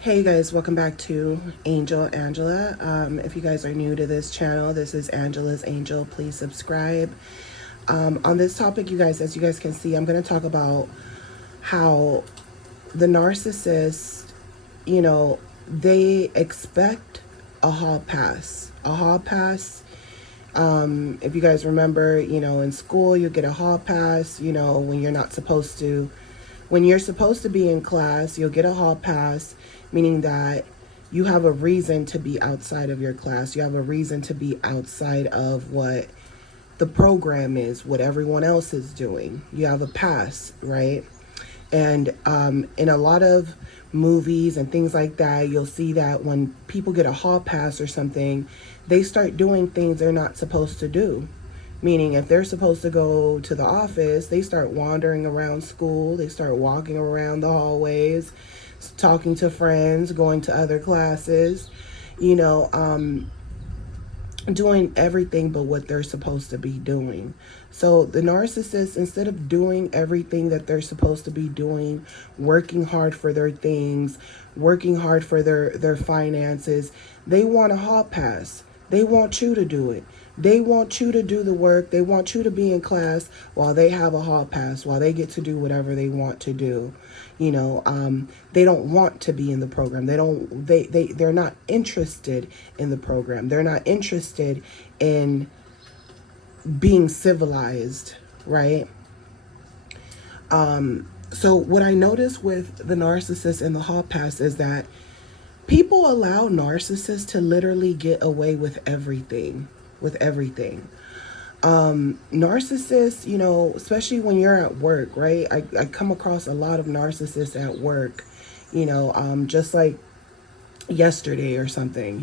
Hey guys, welcome back to Angel Angela. If you guys are new to this channel, this is Angela's Angel. Please subscribe. On this topic, you guys, as you guys can see, I'm going to talk about how the narcissist, they expect a hall pass. A hall pass. If you guys remember, in school, you get a hall pass, when you're not supposed to. When you're supposed to be in class, you'll get a hall pass, meaning that you have a reason to be outside of your class. You have a reason to be outside of what the program is, what everyone else is doing. You have a pass, right? And in a lot of movies and things like that, you'll see that when people get a hall pass or something, they start doing things they're not supposed to do. Meaning if they're supposed to go to the office, they start wandering around school, they start walking around the hallways, talking to friends, going to other classes, doing everything but what they're supposed to be doing. So the narcissist, instead of doing everything that they're supposed to be doing, working hard for their things, working hard for their finances, they want a hall pass. They want you to do it. They want you to do the work. They want you to be in class while they have a hall pass, while they get to do whatever they want to do. They don't want to be in the program. They're not interested in the program. They're not interested in being civilized, right? So what I noticed with the narcissist and the hall pass is that people allow narcissists to literally get away with everything. Narcissists, especially when you're at work, right? I come across a lot of narcissists at work, just like yesterday or something,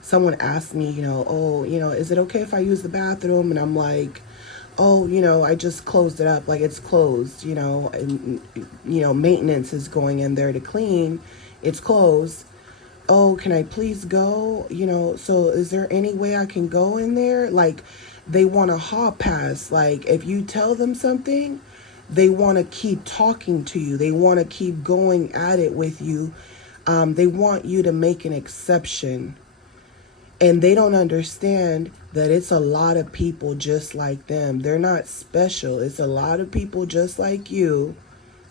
someone asked me, is it okay if I use the bathroom? And I'm like, I just closed it up, like it's closed, and, maintenance is going in there to clean. It's closed. Oh, can I please go? So is there any way I can go in there? Like, they want a hall pass. Like, if you tell them something, they want to keep talking to you. They want to keep going at it with you. They want you to make an exception. And they don't understand that it's a lot of people just like them. They're not special. It's a lot of people just like you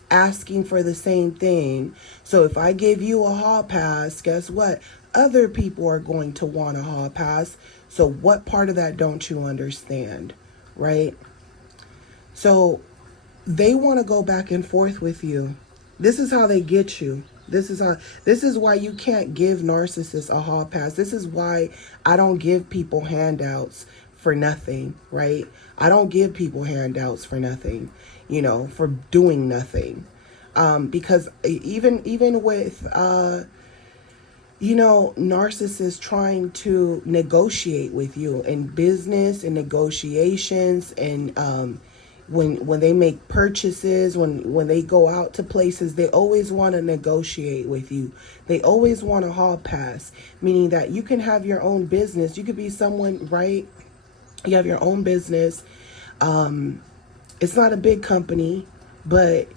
asking for the same thing. So if I give you a hall pass, guess what? Other people are going to want a hall pass. So what part of that don't you understand, right? So they want to go back and forth with you. This is how they get you. This is why you can't give narcissists a hall pass. This is why I don't give people handouts for nothing, right? I don't give people handouts for nothing, for doing nothing. Because even with, narcissists trying to negotiate with you in business and negotiations, and when they make purchases, when they go out to places, they always want to negotiate with you. They always want a hall pass, meaning that you can have your own business. You could be someone, right? You have your own business. It's not a big company, but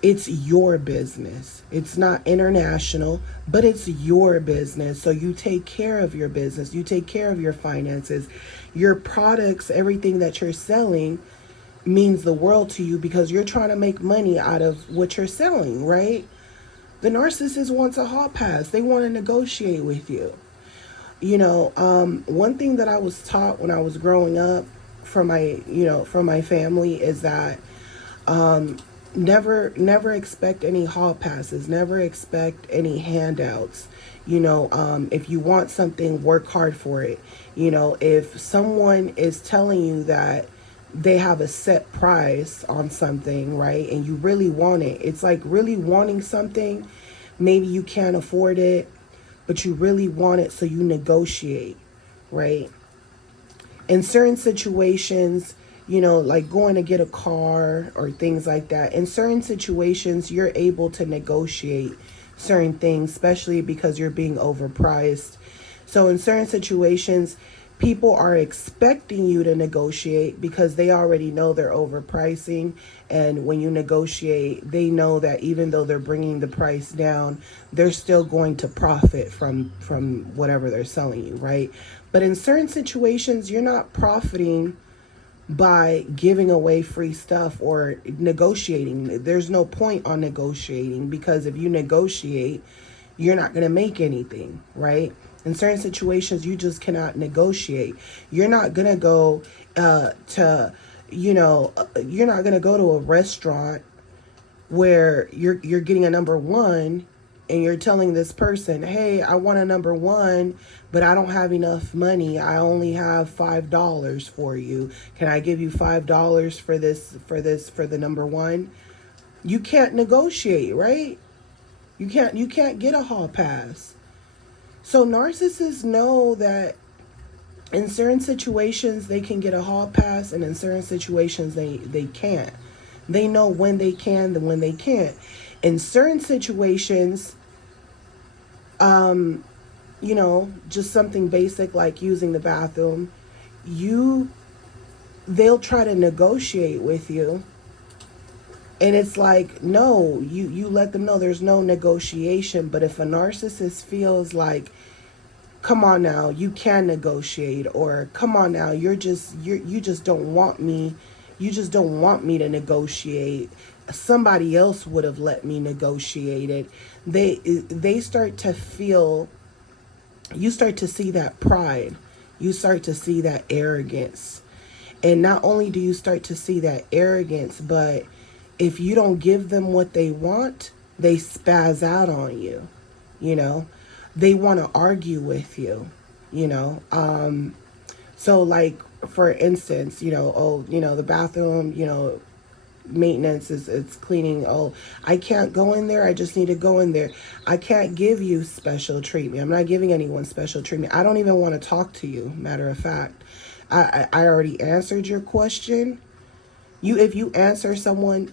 it's your business. It's not international, but it's your business. So you take care of your business. You take care of your finances. Your products, everything that you're selling means the world to you because you're trying to make money out of what you're selling, right? The narcissist wants a hall pass. They want to negotiate with you. One thing that I was taught when I was growing up from my family is that never expect any hall passes, never expect any handouts. If you want something, work hard for it. If someone is telling you that they have a set price on something, right, and you really want it, it's like really wanting something, maybe you can't afford it, but you really want it, so you negotiate, right? In certain situations, like going to get a car or things like that, in certain situations, you're able to negotiate certain things, especially because you're being overpriced. So in certain situations, people are expecting you to negotiate because they already know they're overpricing. And when you negotiate, they know that even though they're bringing the price down, they're still going to profit from whatever they're selling you, right? But in certain situations, you're not profiting by giving away free stuff or negotiating. There's no point on negotiating, because if you negotiate, you're not going to make anything, right? In certain situations, you just cannot negotiate. You're not going to go you're not going to go to a restaurant where you're getting a number one, and you're telling this person, hey, I want a number one, but I don't have enough money. I only have $5 for you. Can I give you $5 for the number one? You can't negotiate, right? You can't get a hall pass. So narcissists know that in certain situations they can get a hall pass, and in certain situations they can't. They know when they can and when they can't. In certain situations, just something basic like using the bathroom, they'll try to negotiate with you. And it's like, no, you let them know there's no negotiation. But if a narcissist feels like, come on now, you can negotiate, or come on now, you just don't want me. You just don't want me to negotiate. Somebody else would have let me negotiate it. They start to feel, you start to see that pride. You start to see that arrogance. And not only do you start to see that arrogance, but if you don't give them what they want, they spaz out on you. They want to argue with you. So like, for instance, the bathroom, maintenance is it's cleaning. Oh, I can't go in there. I just need to go in there. I can't give you special treatment. I'm not giving anyone special treatment. I don't even want to talk to you. Matter of fact, I already answered your question. If you answer someone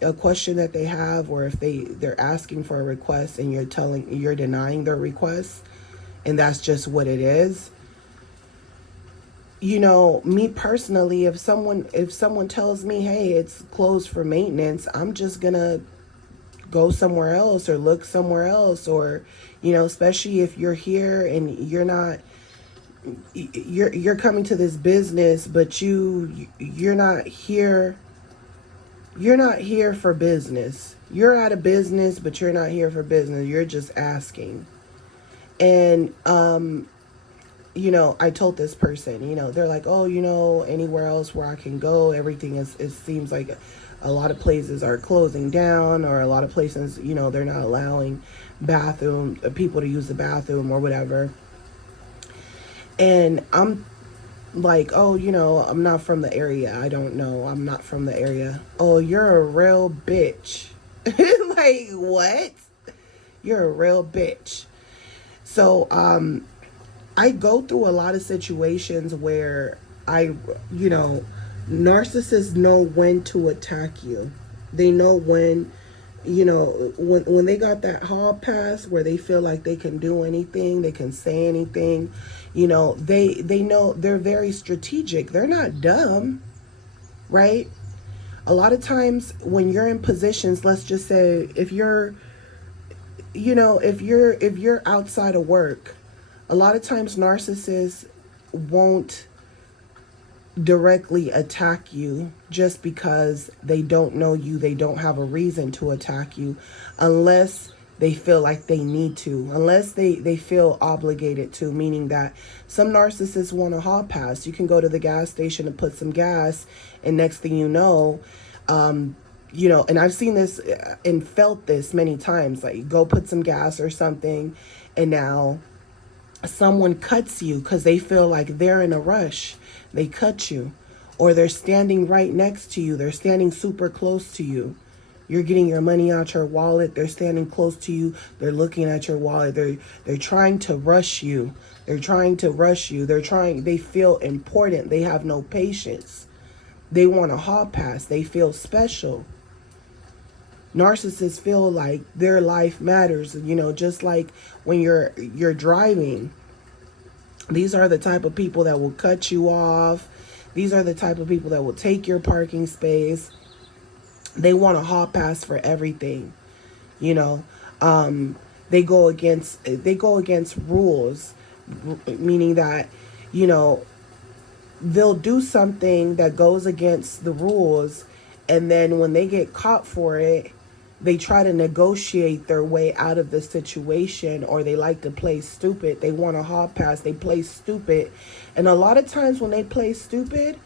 a question that they have, or if they're asking for a request and you're denying their request, and that's just what it is. Me personally, if someone tells me, hey, it's closed for maintenance, I'm just gonna go somewhere else or look somewhere else. Or, especially if you're here and you're coming to this business, but you're not here for business. You're at a business, but you're not here for business. You're just asking. And I told this person, they're like, oh, anywhere else where I can go, everything it seems like a lot of places are closing down, or a lot of places, they're not allowing people to use the bathroom or whatever. And I'm like, oh, I'm not from the area. I don't know. I'm not from the area. Oh, you're a real bitch. Like, what? You're a real bitch. So, I go through a lot of situations where narcissists know when to attack you. They know when they got that hall pass where they feel like they can do anything, they can say anything. They know, they're very strategic. They're not dumb, right? A lot of times when you're in positions, let's just say if you're outside of work, a lot of times narcissists won't directly attack you just because they don't know you. They don't have a reason to attack you unless they feel like they need to, unless they feel obligated to, meaning that some narcissists want a hall pass. You can go to the gas station and put some gas, and next thing you know, and I've seen this and felt this many times, like go put some gas or something, and now someone cuts you because they feel like they're in a rush. They cut you, or they're standing right next to you. They're standing super close to you. You're getting your money out your wallet. They're standing close to you. They're looking at your wallet. They're trying to rush you. They're trying to rush you. They feel important. They have no patience. They want a hall pass. They feel special. Narcissists feel like their life matters, just like when you're driving. These are the type of people that will cut you off. These are the type of people that will take your parking space. They want a hall pass for everything. you know they go against rules, meaning that you know they'll do something that goes against the rules, and then when they get caught for it, they try to negotiate their way out of the situation, or they like to play stupid. They want a hall pass. They play stupid. And a lot of times when they play stupid,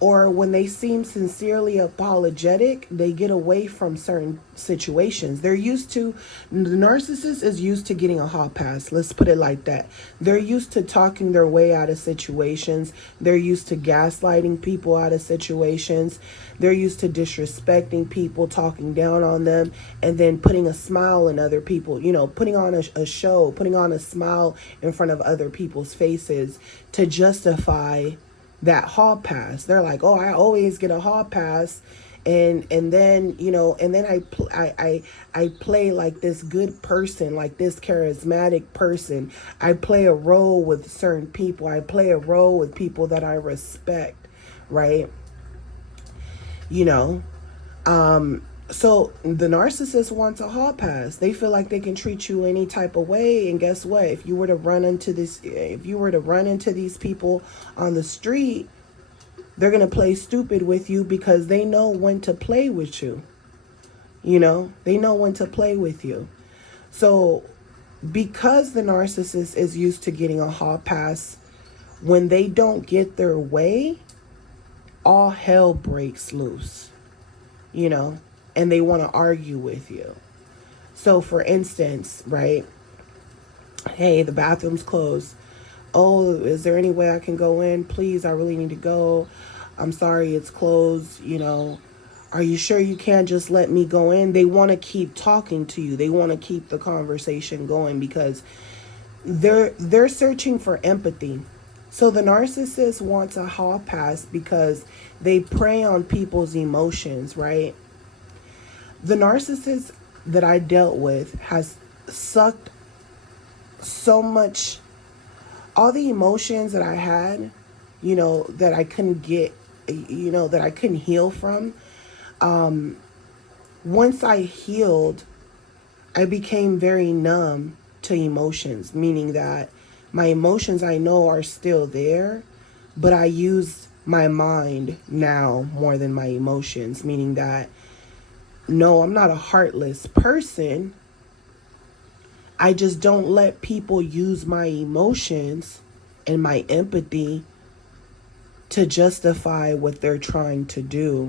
or when they seem sincerely apologetic, they get away from certain situations. The narcissist is used to getting a hall pass. Let's put it like that. They're used to talking their way out of situations. They're used to gaslighting people out of situations. They're used to disrespecting people, talking down on them, and then putting a smile in other people, putting on a show, putting on a smile in front of other people's faces to justify that hall pass. They're like, oh, I always get a hall pass, and then I play like this good person, like this charismatic person. I play a role with certain people. I play a role with people that I respect, right? So the narcissist wants a hall pass. They feel like they can treat you any type of way. And guess what? If you were to run into these people on the street, they're going to play stupid with you because they know when to play with you. They know when to play with you. So because the narcissist is used to getting a hall pass, when they don't get their way, all hell breaks loose, and they want to argue with you. So for instance, right? Hey, the bathroom's closed. Oh, is there any way I can go in? Please, I really need to go. I'm sorry, it's closed. Are you sure you can't just let me go in? They want to keep talking to you. They want to keep the conversation going because they're searching for empathy. So the narcissist wants a hall pass because they prey on people's emotions, right? The narcissist that I dealt with has sucked so much, all the emotions that I had, that I couldn't get, that I couldn't heal from. Once I healed, I became very numb to emotions, meaning that my emotions I know are still there, but I use my mind now more than my emotions, meaning that no, I'm not a heartless person. I just don't let people use my emotions and my empathy to justify what they're trying to do,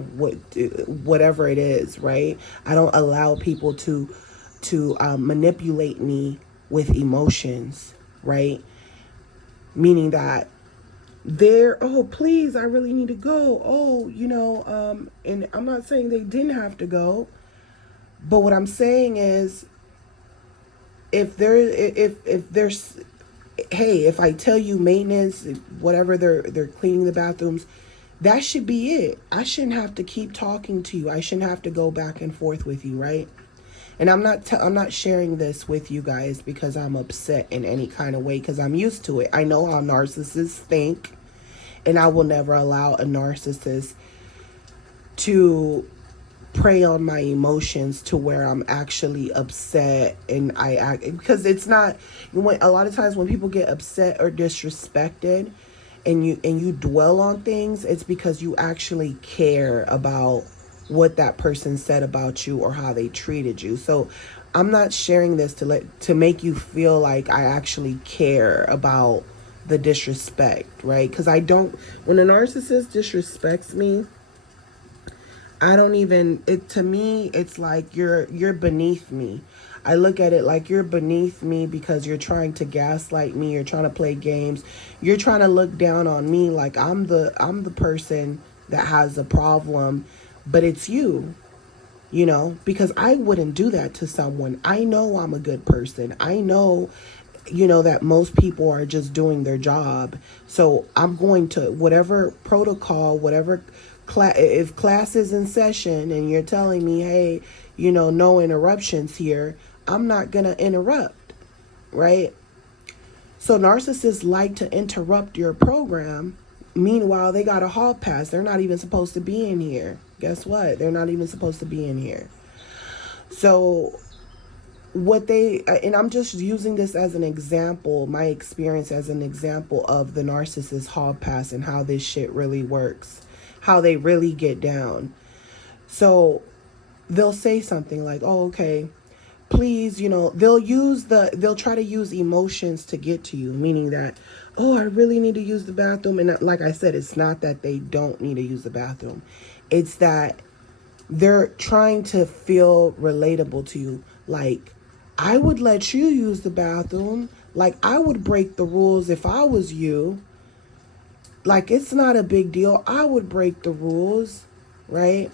whatever it is, right? I don't allow people to manipulate me with emotions, right? Meaning that oh, please, I really need to go. Oh, and I'm not saying they didn't have to go, but what I'm saying is, if I tell you maintenance, whatever, they're cleaning the bathrooms, that should be it. I shouldn't have to keep talking to you. I shouldn't have to go back and forth with you, right? And I'm not sharing this with you guys because I'm upset in any kind of way, because I'm used to it. I know how narcissists think, and I will never allow a narcissist to prey on my emotions to where I'm actually upset and I act, because it's not, a lot of times when people get upset or disrespected and you dwell on things, it's because you actually care about what that person said about you or how they treated you. So I'm not sharing this to make you feel like I actually care about the disrespect, right? Because I don't. When a narcissist disrespects me, I don't even, to me, it's like you're beneath me. I look at it like you're beneath me because you're trying to gaslight me, you're trying to play games, you're trying to look down on me like I'm the person that has a problem, but it's you. because I wouldn't do that to someone. I know I'm a good person. I know, that most people are just doing their job. So I'm going to, whatever protocol, whatever if class is in session and you're telling me, hey, no interruptions here, I'm not going to interrupt, right? So narcissists like to interrupt your program. Meanwhile, they got a hall pass. They're not even supposed to be in here. Guess what? They're not even supposed to be in here. So and I'm just using this as an example, my experience as an example of the narcissist hall pass and how this shit really works, how they really get down. So they'll say something like, oh, okay, please, they'll try to use emotions to get to you, meaning that, oh, I really need to use the bathroom. And like I said, it's not that they don't need to use the bathroom. It's that they're trying to feel relatable to you. Like, I would let you use the bathroom. Like, I would break the rules if I was you. Like, it's not a big deal. I would break the rules, right?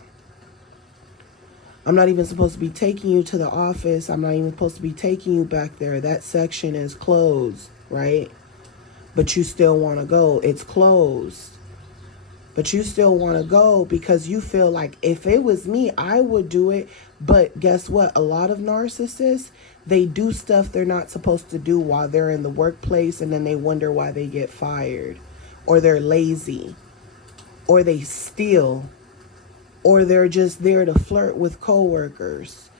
I'm not even supposed to be taking you to the office. I'm not even supposed to be taking you back there. That section is closed, right? But you still want to go. It's closed. But you still want to go because you feel like if it was me, I would do it. But guess what? A lot of narcissists, they do stuff they're not supposed to do while they're in the workplace, and then they wonder why they get fired, or they're lazy, or they steal, or they're just there to flirt with coworkers.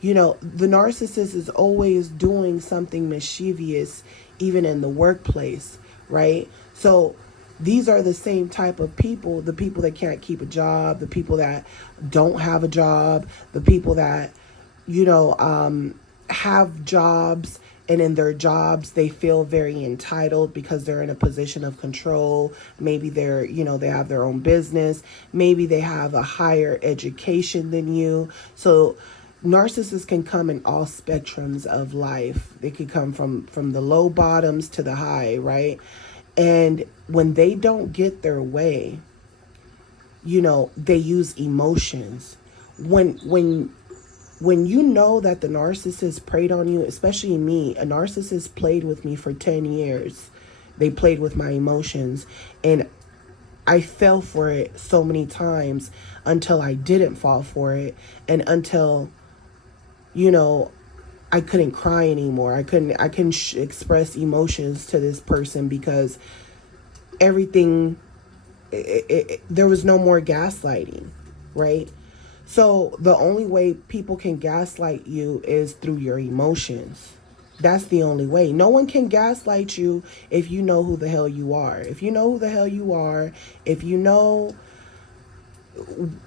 The narcissist is always doing something mischievous, even in the workplace, right? So these are the same type of people, the people that can't keep a job, the people that don't have a job, the people that, have jobs, and in their jobs they feel very entitled because they're in a position of control. Maybe they're, they have their own business. Maybe they have a higher education than you. So narcissists can come in all spectrums of life. They could come from the low bottoms to the high, right? And when they don't get their way, they use emotions. When you know that the narcissist preyed on you, especially me, a narcissist played with me for 10 years. They played with my emotions, and I fell for it so many times until I didn't fall for it, and until, I couldn't cry anymore. I couldn't express emotions to this person because everything, there was no more gaslighting, right? So the only way people can gaslight you is through your emotions. That's the only way. No one can gaslight you if you know who the hell you are. If you know who the hell you are, if you know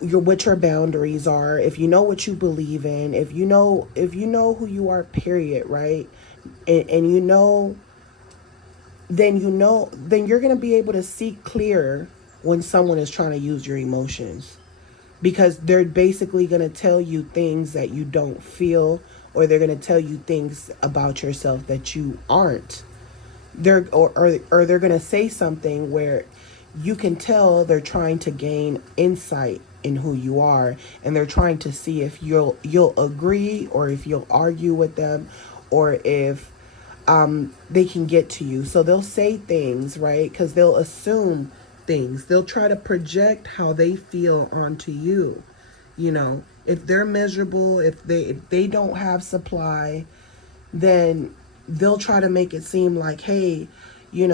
what your boundaries are, if you know what you believe in, if you know who you are, period, right? And then you're going to be able to see clearer when someone is trying to use your emotions, because they're basically going to tell you things that you don't feel, or they're going to tell you things about yourself that you aren't. They're going to say something where you can tell they're trying to gain insight in who you are, and they're trying to see if you'll agree, or if you'll argue with them, or if they can get to you. So they'll say things, right? Because they'll assume things. They'll try to project how they feel onto you. If they're miserable, if they don't have supply, then they'll try to make it seem like, hey, you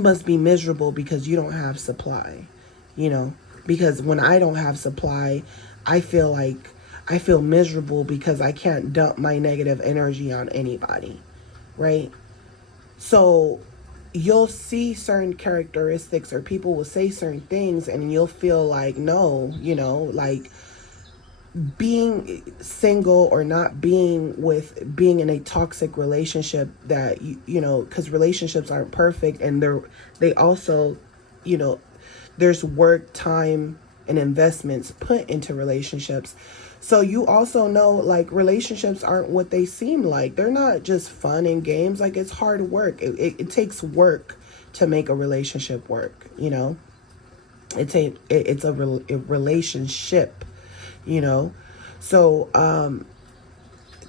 must be miserable because you don't have supply, because when I don't have supply, I feel miserable because I can't dump my negative energy on anybody, right? So you'll see certain characteristics, or people will say certain things, and you'll feel like, no, like being single or not being in a toxic relationship, that because relationships aren't perfect, and they also, there's work, time, and investments put into relationships. So you also know, like, relationships aren't what they seem like. They're not just fun and games. Like, it's hard work. It takes work to make a relationship work, It's a relationship, you know. So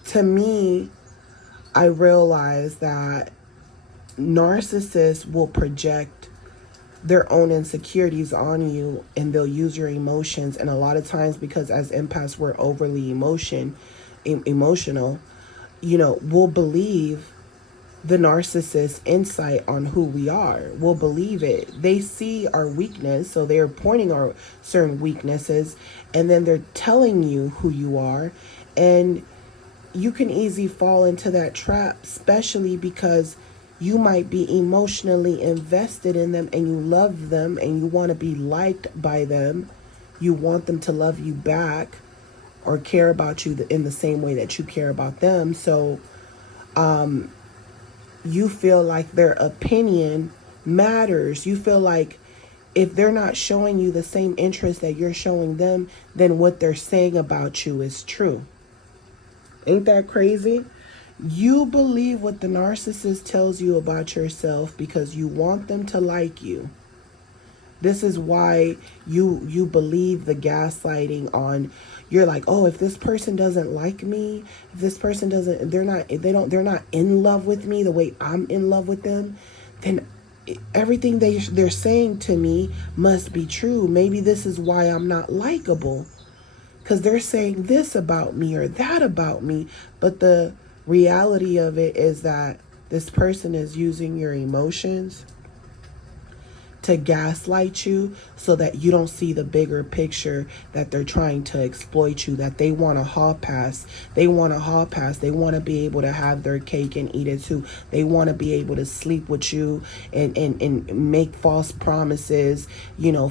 to me, I realize that narcissists will project their own insecurities on you, and they'll use your emotions. And a lot of times, because as empaths we're overly emotional, we'll believe the narcissist's insight on who we are. We'll believe it. They see our weakness, so they're pointing our certain weaknesses, and then they're telling you who you are. And you can easily fall into that trap, especially because you might be emotionally invested in them, and you love them, and you want to be liked by them. You want them to love you back or care about you in the same way that you care about them. So you feel like their opinion matters. You feel like if they're not showing you the same interest that you're showing them, then what they're saying about you is true. Ain't that crazy? You believe what the narcissist tells you about yourself because you want them to like you. This is why you believe the gaslighting on. You're like, oh, if this person doesn't like me, if this person doesn't, they're not in love with me the way I'm in love with them, then everything they're saying to me must be true. Maybe this is why I'm not likable, because they're saying this about me or that about me. But the reality of it is that this person is using your emotions to gaslight you so that you don't see the bigger picture, that they're trying to exploit you, that they want a hall pass. They want a hall pass. They want to be able to have their cake and eat it too. They want to be able to sleep with you and make false promises,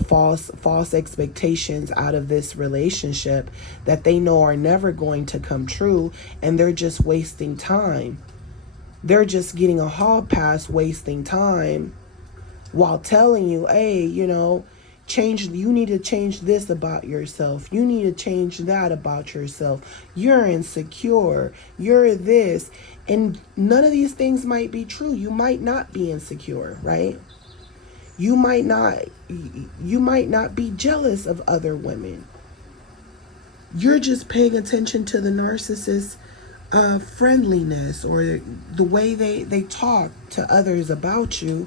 false expectations out of this relationship that they know are never going to come true, and they're just wasting time. They're just getting a hall pass, wasting time, while telling you, hey, you need to change this about yourself. You need to change that about yourself. You're insecure. You're this. And none of these things might be true. You might not be insecure, right? You might not be jealous of other women. You're just paying attention to the narcissist's friendliness, or the way they talk to others about you.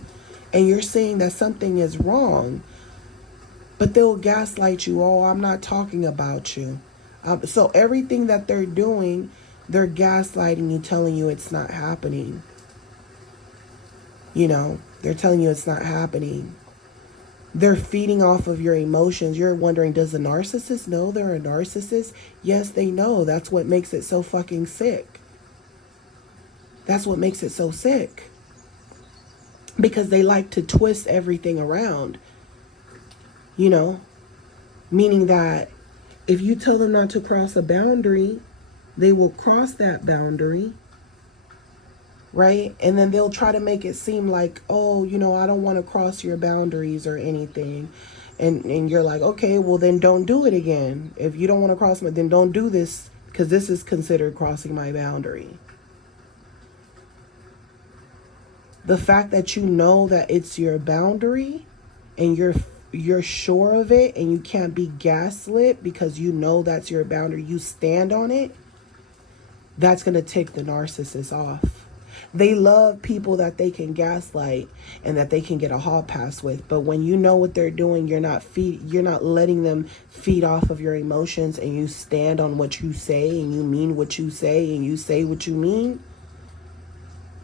And you're saying that something is wrong, but they'll gaslight you. Oh, I'm not talking about you. So everything that they're doing, they're gaslighting you, telling you it's not happening. They're telling you it's not happening. They're feeding off of your emotions. You're wondering, does the narcissist know they're a narcissist? Yes, they know. That's what makes it so fucking sick. That's what makes it so sick. Because they like to twist everything around, meaning that if you tell them not to cross a boundary, they will cross that boundary, right? And then they'll try to make it seem like, oh, I don't want to cross your boundaries or anything. And you're like, okay, well then don't do it again. If you don't want to cross them, then don't do this, because this is considered crossing my boundary. The fact that you know that it's your boundary and you're sure of it, and you can't be gaslit because you know that's your boundary, you stand on it, that's going to tick the narcissist off. They love people that they can gaslight and that they can get a hall pass with. But when you know what they're doing, you're not letting them feed off of your emotions, and you stand on what you say, and you mean what you say, and you say what you mean.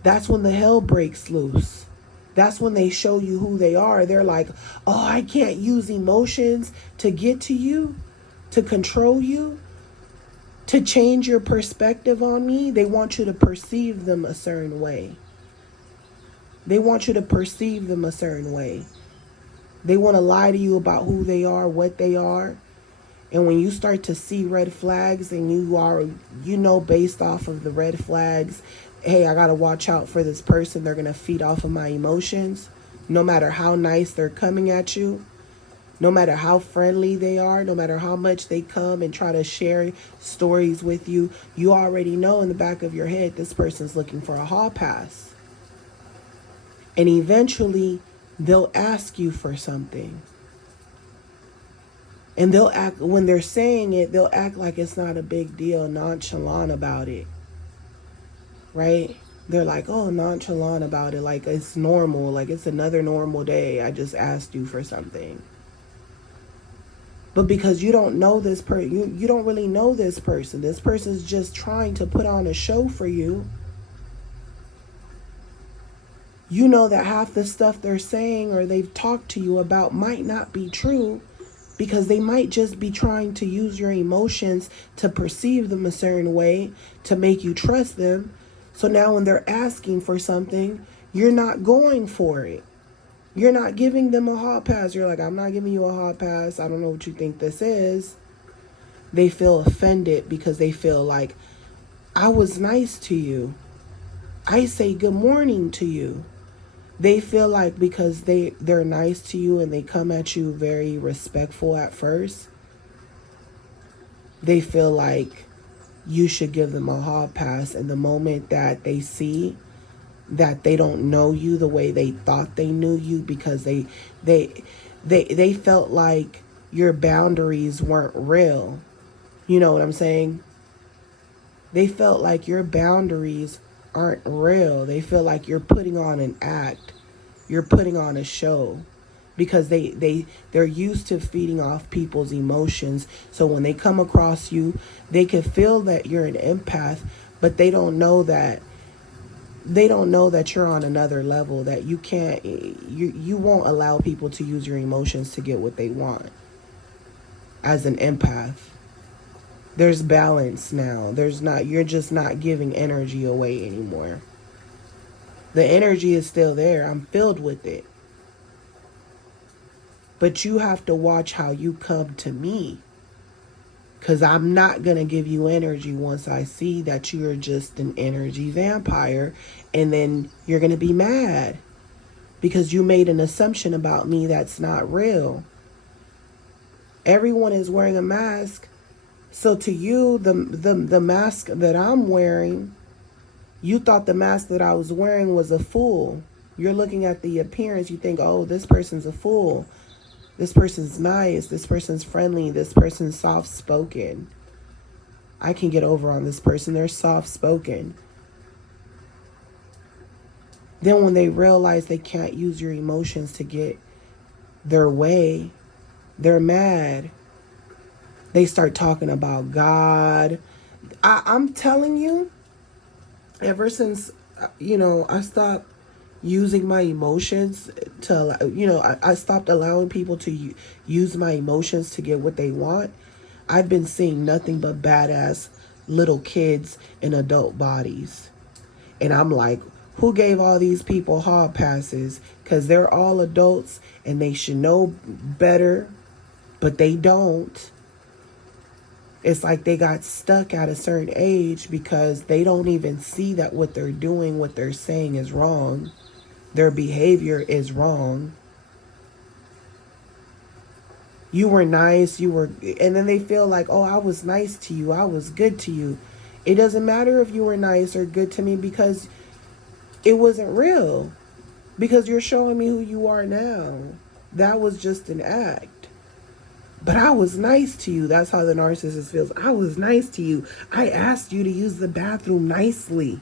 That's when the hell breaks loose. That's when they show you who they are. They're like, oh, I can't use emotions to get to you, to control you, to change your perspective on me. They want you to perceive them a certain way. They want you to perceive them a certain way. They want to lie to you about who they are, what they are. And when you start to see red flags, and based off of the red flags, hey, I got to watch out for this person. They're going to feed off of my emotions. No matter how nice they're coming at you, no matter how friendly they are, no matter how much they come and try to share stories with you, you already know in the back of your head, this person's looking for a hall pass. And eventually, they'll ask you for something. And they'll act, when they're saying it, they'll act like it's not a big deal, nonchalant about it, right? They're like, oh, nonchalant about it, like it's normal, like it's another normal day. I just asked you for something. But because you don't know this person, you don't really know this person. This person's just trying to put on a show for you. You know that half the stuff they're saying or they've talked to you about might not be true, because they might just be trying to use your emotions to perceive them a certain way to make you trust them. So now when they're asking for something, you're not going for it. You're not giving them a hall pass. You're like, I'm not giving you a hall pass. I don't know what you think this is. They feel offended because they feel like, I was nice to you. I say good morning to you. They feel like because they're nice to you and they come at you very respectful at first, they feel like you should give them a hall pass. And the moment that they see that they don't know you the way they thought they knew you, because they felt like your boundaries weren't real. You know what I'm saying? They felt like your boundaries aren't real. They feel like you're putting on an act. You're putting on a show, because they're used to feeding off people's emotions. So when they come across you, they can feel that you're an empath, but they don't know that you're on another level, that you won't allow people to use your emotions to get what they want. As an empath, there's balance now. You're just not giving energy away anymore. The energy is still there. I'm filled with it. But you have to watch how you come to me, because I'm not going to give you energy once I see that you're just an energy vampire. And then you're going to be mad because you made an assumption about me that's not real. Everyone is wearing a mask. So to you, the mask that I'm wearing, you thought the mask that I was wearing was a fool. You're looking at the appearance. You think, oh, this person's a fool. This person's nice. This person's friendly. This person's soft-spoken. I can get over on this person. They're soft-spoken. Then when they realize they can't use your emotions to get their way, they're mad. They start talking about God. I'm telling you, ever since, I stopped using my emotions to, I stopped allowing people to use my emotions to get what they want. I've been seeing nothing but badass little kids in adult bodies. And I'm like, who gave all these people hall passes? Because they're all adults and they should know better, but they don't. It's like they got stuck at a certain age because they don't even see that what they're doing, what they're saying is wrong. Their behavior is wrong. You were nice, and then they feel like, oh, I was nice to you, I was good to you. It doesn't matter if you were nice or good to me, because it wasn't real. Because you're showing me who you are now. That was just an act. But I was nice to you. That's how the narcissist feels. I was nice to you. I asked you to use the bathroom nicely.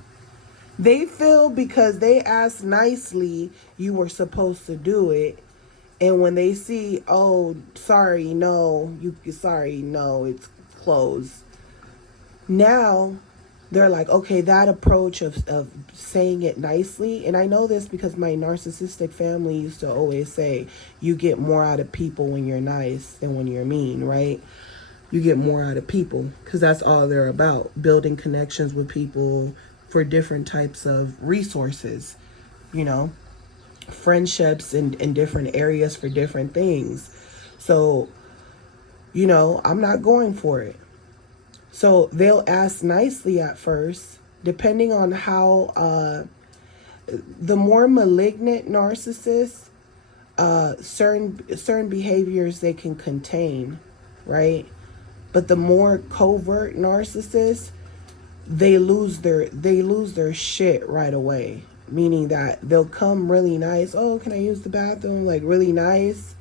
They feel because they asked nicely, you were supposed to do it. And when they see, oh, sorry, no, it's closed. Now they're like, okay, that approach of saying it nicely. And I know this because my narcissistic family used to always say, you get more out of people when you're nice than when you're mean, right? You get more out of people because that's all they're about, building connections with people for different types of resources, friendships in different areas for different things. So, I'm not going for it. So they'll ask nicely at first, depending on how, the more malignant narcissists, certain behaviors they can contain, right? But the more covert narcissists, they lose their shit right away. Meaning that they'll come really nice. Oh, can I use the bathroom? Like really nice.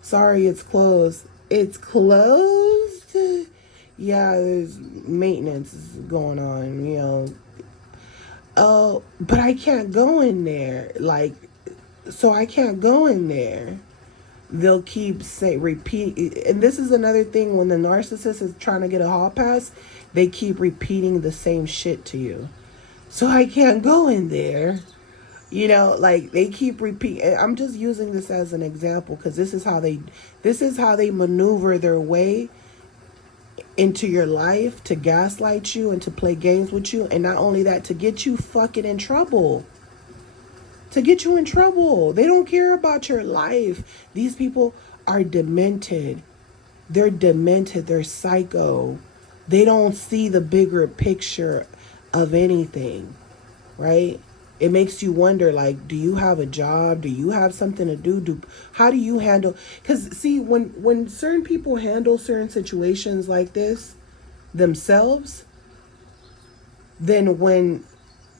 Sorry, it's closed. It's closed. Yeah, there's maintenance going on, you know. Oh, but I can't go in there. Like, so I can't go in there. They'll keep say repeat, and this is another thing when the narcissist is trying to get a hall pass, they keep repeating the same shit to you. So I can't go in there. You know, like they keep repeating. I'm just using this as an example because this is how they maneuver their way into your life to gaslight you and to play games with you, and not only that, to get you fucking in trouble. To get you in trouble. They don't care about your life. These people are demented. They're demented. They're psycho. They don't see the bigger picture of anything, right? It makes you wonder, like, do you have a job? Do you have something to do? How do you handle? Because see, when certain people handle certain situations like this themselves, then when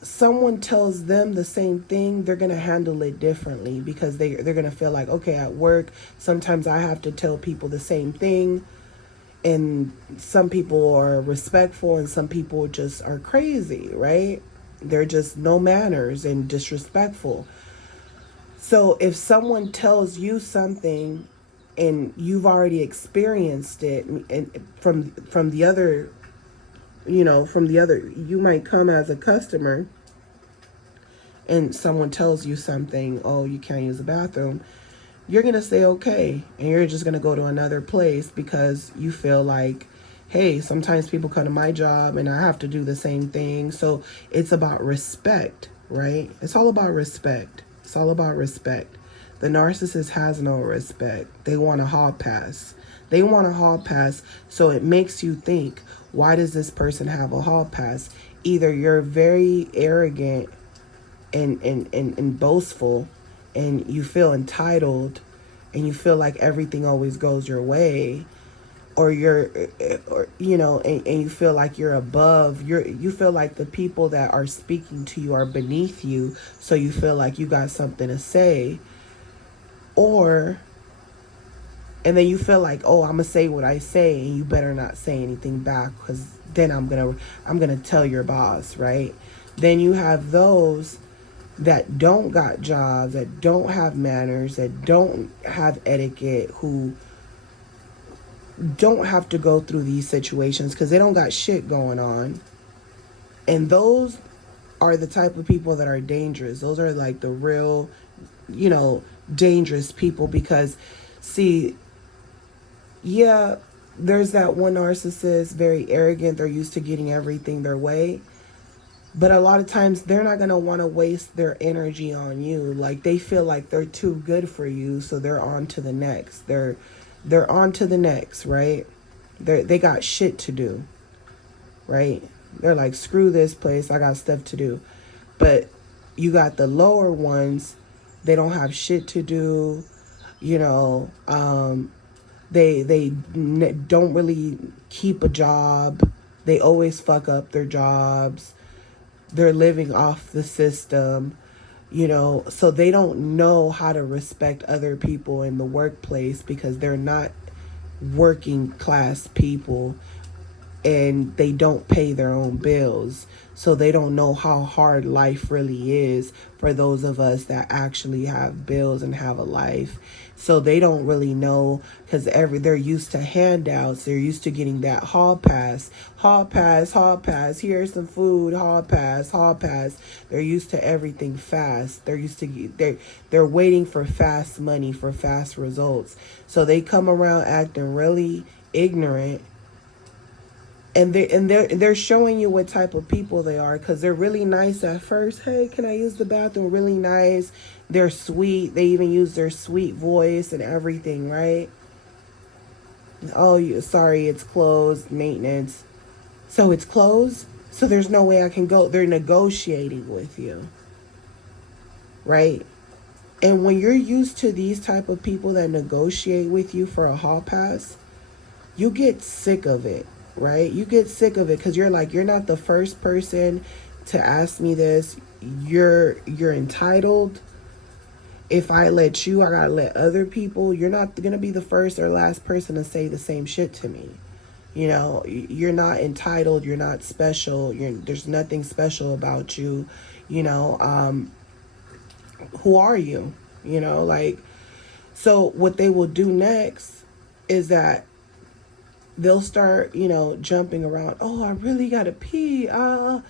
someone tells them the same thing, they're going to handle it differently because they're going to feel like, okay, at work, sometimes I have to tell people the same thing. And some people are respectful and some people just are crazy, right? They're just no manners and disrespectful. So if someone tells you something and you've already experienced it, and from the other, you know, from the other, you might come as a customer and someone tells you something, oh, you can't use the bathroom, you're going to say okay, and you're just going to go to another place because you feel like, hey, sometimes people come to my job and I have to do the same thing. So it's about respect, right? It's all about respect. It's all about respect. The narcissist has no respect. They want a hall pass. They want a hall pass, so it makes you think, why does this person have a hall pass? Either you're very arrogant and boastful, and you feel entitled, and you feel like everything always goes your way, or you know, and you feel like you're above, you feel like the people that are speaking to you are beneath you, so you feel like you got something to say, and then you feel like, oh, I'm gonna say what I say and you better not say anything back because then I'm gonna tell your boss, right? Then you have those that don't got jobs, that don't have manners, that don't have etiquette, who don't have to go through these situations because they don't got shit going on. And those are the type of people that are dangerous. Those are like the real, you know, dangerous people because, see, yeah, there's that one narcissist, very arrogant, they're used to getting everything their way. But a lot of times they're not going to want to waste their energy on you. Like they feel like they're too good for you, so they're on to the next. They're on to the next, right? They got shit to do, right? They're like, screw this place, I got stuff to do. But you got the lower ones, they don't have shit to do, you know, they don't really keep a job. They always fuck up their jobs. They're living off the system, you know, so they don't know how to respect other people in the workplace because they're not working class people and they don't pay their own bills. So they don't know how hard life really is for those of us that actually have bills and have a life. So they don't really know because they're used to handouts. They're used to getting that hall pass, hall pass, hall pass. Here's some food, hall pass, hall pass. They're used to everything fast. They're waiting for fast money, for fast results. So they come around acting really ignorant. And they're showing you what type of people they are because they're really nice at first. Hey, can I use the bathroom? Really nice. They're sweet. They even use their sweet voice and everything, right? Oh, sorry, it's closed. Maintenance. So it's closed? So there's no way I can go. They're negotiating with you, right? And when you're used to these type of people that negotiate with you for a hall pass, you get sick of it, right? You get sick of it because you're like, you're not the first person to ask me this. You're entitled, if I let you, I gotta let other people. You're not gonna be the first or last person to say the same shit to me. You know, you're not entitled. You're not special. There's nothing special about you. You know, who are you? You know, like, so what they will do next is that they'll start, jumping around. Oh, I really gotta pee. They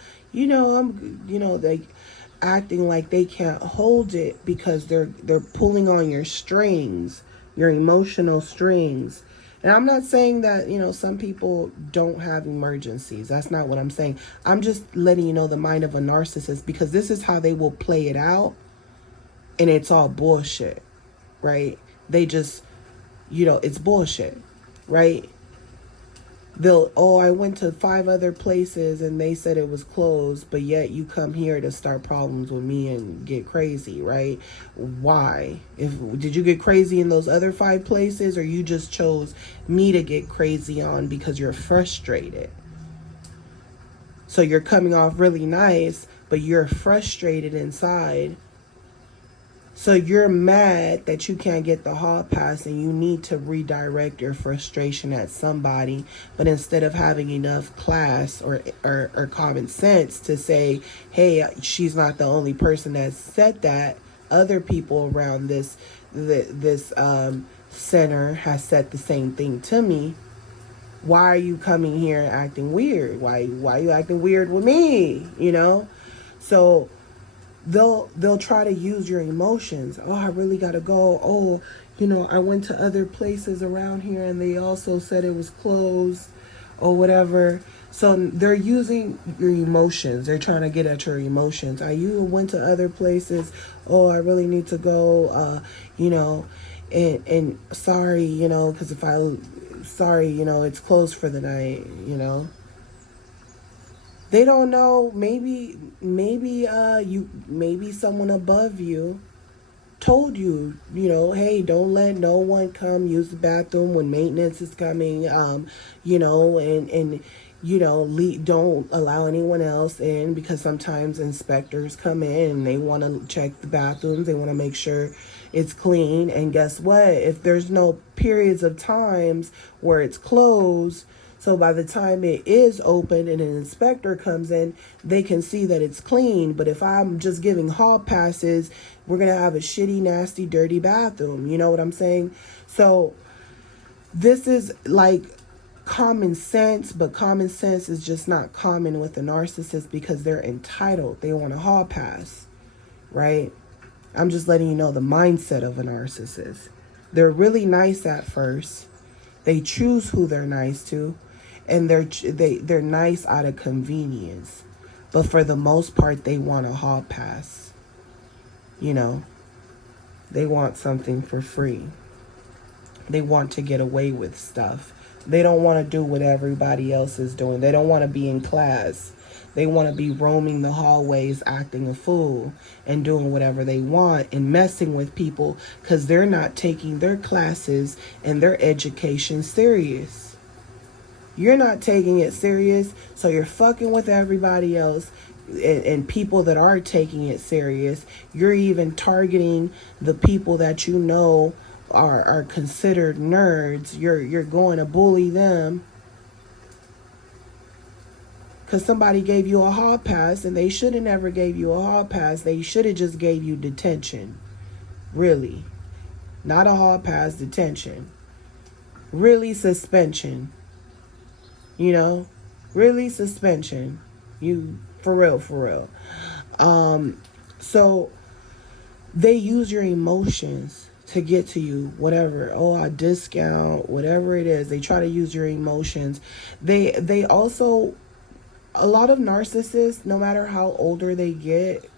acting like they can't hold it because they're pulling on your strings, your emotional strings. And I'm not saying that, some people don't have emergencies. That's not what I'm saying. I'm just letting you know the mind of a narcissist, because this is how they will play it out. And it's all bullshit, right? They just, it's bullshit, right? I went to 5 other places and they said it was closed, but yet you come here to start problems with me and get crazy, right? Why? Did you get crazy in those other 5 places, or you just chose me to get crazy on because you're frustrated? So you're coming off really nice, but you're frustrated inside. So you're mad that you can't get the hall pass, and you need to redirect your frustration at somebody. But instead of having enough class or common sense to say, hey, she's not the only person that said that. Other people around this center has said the same thing to me. Why are you coming here and acting weird? Why are you acting weird with me? So they'll try to use your emotions. Oh, I really gotta go. Oh, I went to other places around here and they also said it was closed or whatever. So they're using your emotions. They're trying to get at your emotions. You went to other places. Oh, I really need to go. And sorry, because it's closed for the night. They don't know. Maybe someone above you told you, hey, don't let no one come use the bathroom when maintenance is coming. Don't allow anyone else in, because sometimes inspectors come in and they want to check the bathrooms. They want to make sure it's clean. And guess what? If there's no periods of times where it's closed, so by the time it is open and an inspector comes in, they can see that it's clean. But if I'm just giving hall passes, we're going to have a shitty, nasty, dirty bathroom. You know what I'm saying? So this is like common sense, but common sense is just not common with a narcissist, because they're entitled. They want a hall pass, right? I'm just letting you know the mindset of a narcissist. They're really nice at first. They choose who they're nice to. And they're nice out of convenience, but for the most part, they want a hall pass. They want something for free. They want to get away with stuff. They don't want to do what everybody else is doing. They don't want to be in class. They want to be roaming the hallways, acting a fool, and doing whatever they want and messing with people, because they're not taking their classes and their education serious. You're not taking it serious, so you're fucking with everybody else and people that are taking it serious. You're even targeting the people that are considered nerds. You're going to bully them because somebody gave you a hall pass, and they should have never gave you a hall pass. They should have just gave you detention. Really. Not a hall pass, detention. Really, suspension. Really suspension. For real. So they use your emotions to get to you, whatever. Oh, I discount, whatever it is. They try to use your emotions. They also, a lot of narcissists, no matter how older they get,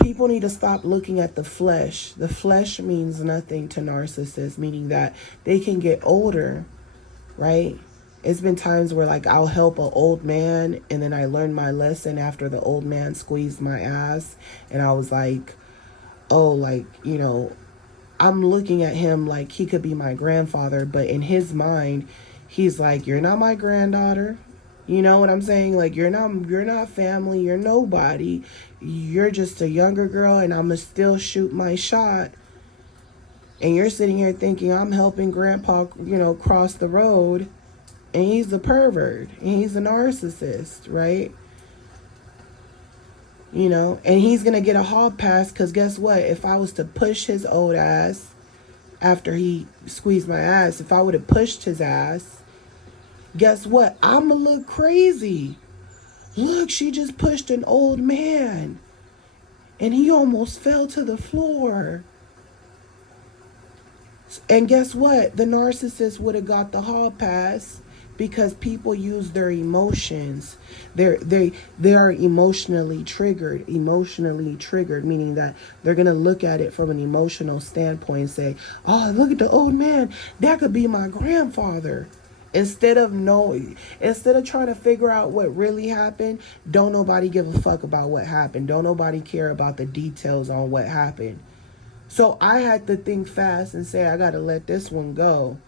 people need to stop looking at the flesh. The flesh means nothing to narcissists, meaning that they can get older, right? It's been times where I'll help an old man, and then I learned my lesson after the old man squeezed my ass, and I was like, oh, I'm looking at him like he could be my grandfather, but in his mind, he's like, you're not my granddaughter. You know what I'm saying? Like, you're not family, you're nobody. You're just a younger girl and I'ma still shoot my shot. And you're sitting here thinking I'm helping grandpa, cross the road, and he's a pervert and he's a narcissist, right? And he's gonna get a hall pass because guess what? If I was to push his old ass after he squeezed my ass, if I would have pushed his ass, guess what? I'ma look crazy. Look, she just pushed an old man and he almost fell to the floor. And guess what? The narcissist would have got the hall pass because people use their emotions. They are emotionally triggered. Emotionally triggered, meaning that they're gonna look at it from an emotional standpoint and say, "Oh, look at the old man. That could be my grandfather." Instead of trying to figure out what really happened, don't nobody give a fuck about what happened. Don't nobody care about the details on what happened. So I had to think fast and say, I got to let this one go.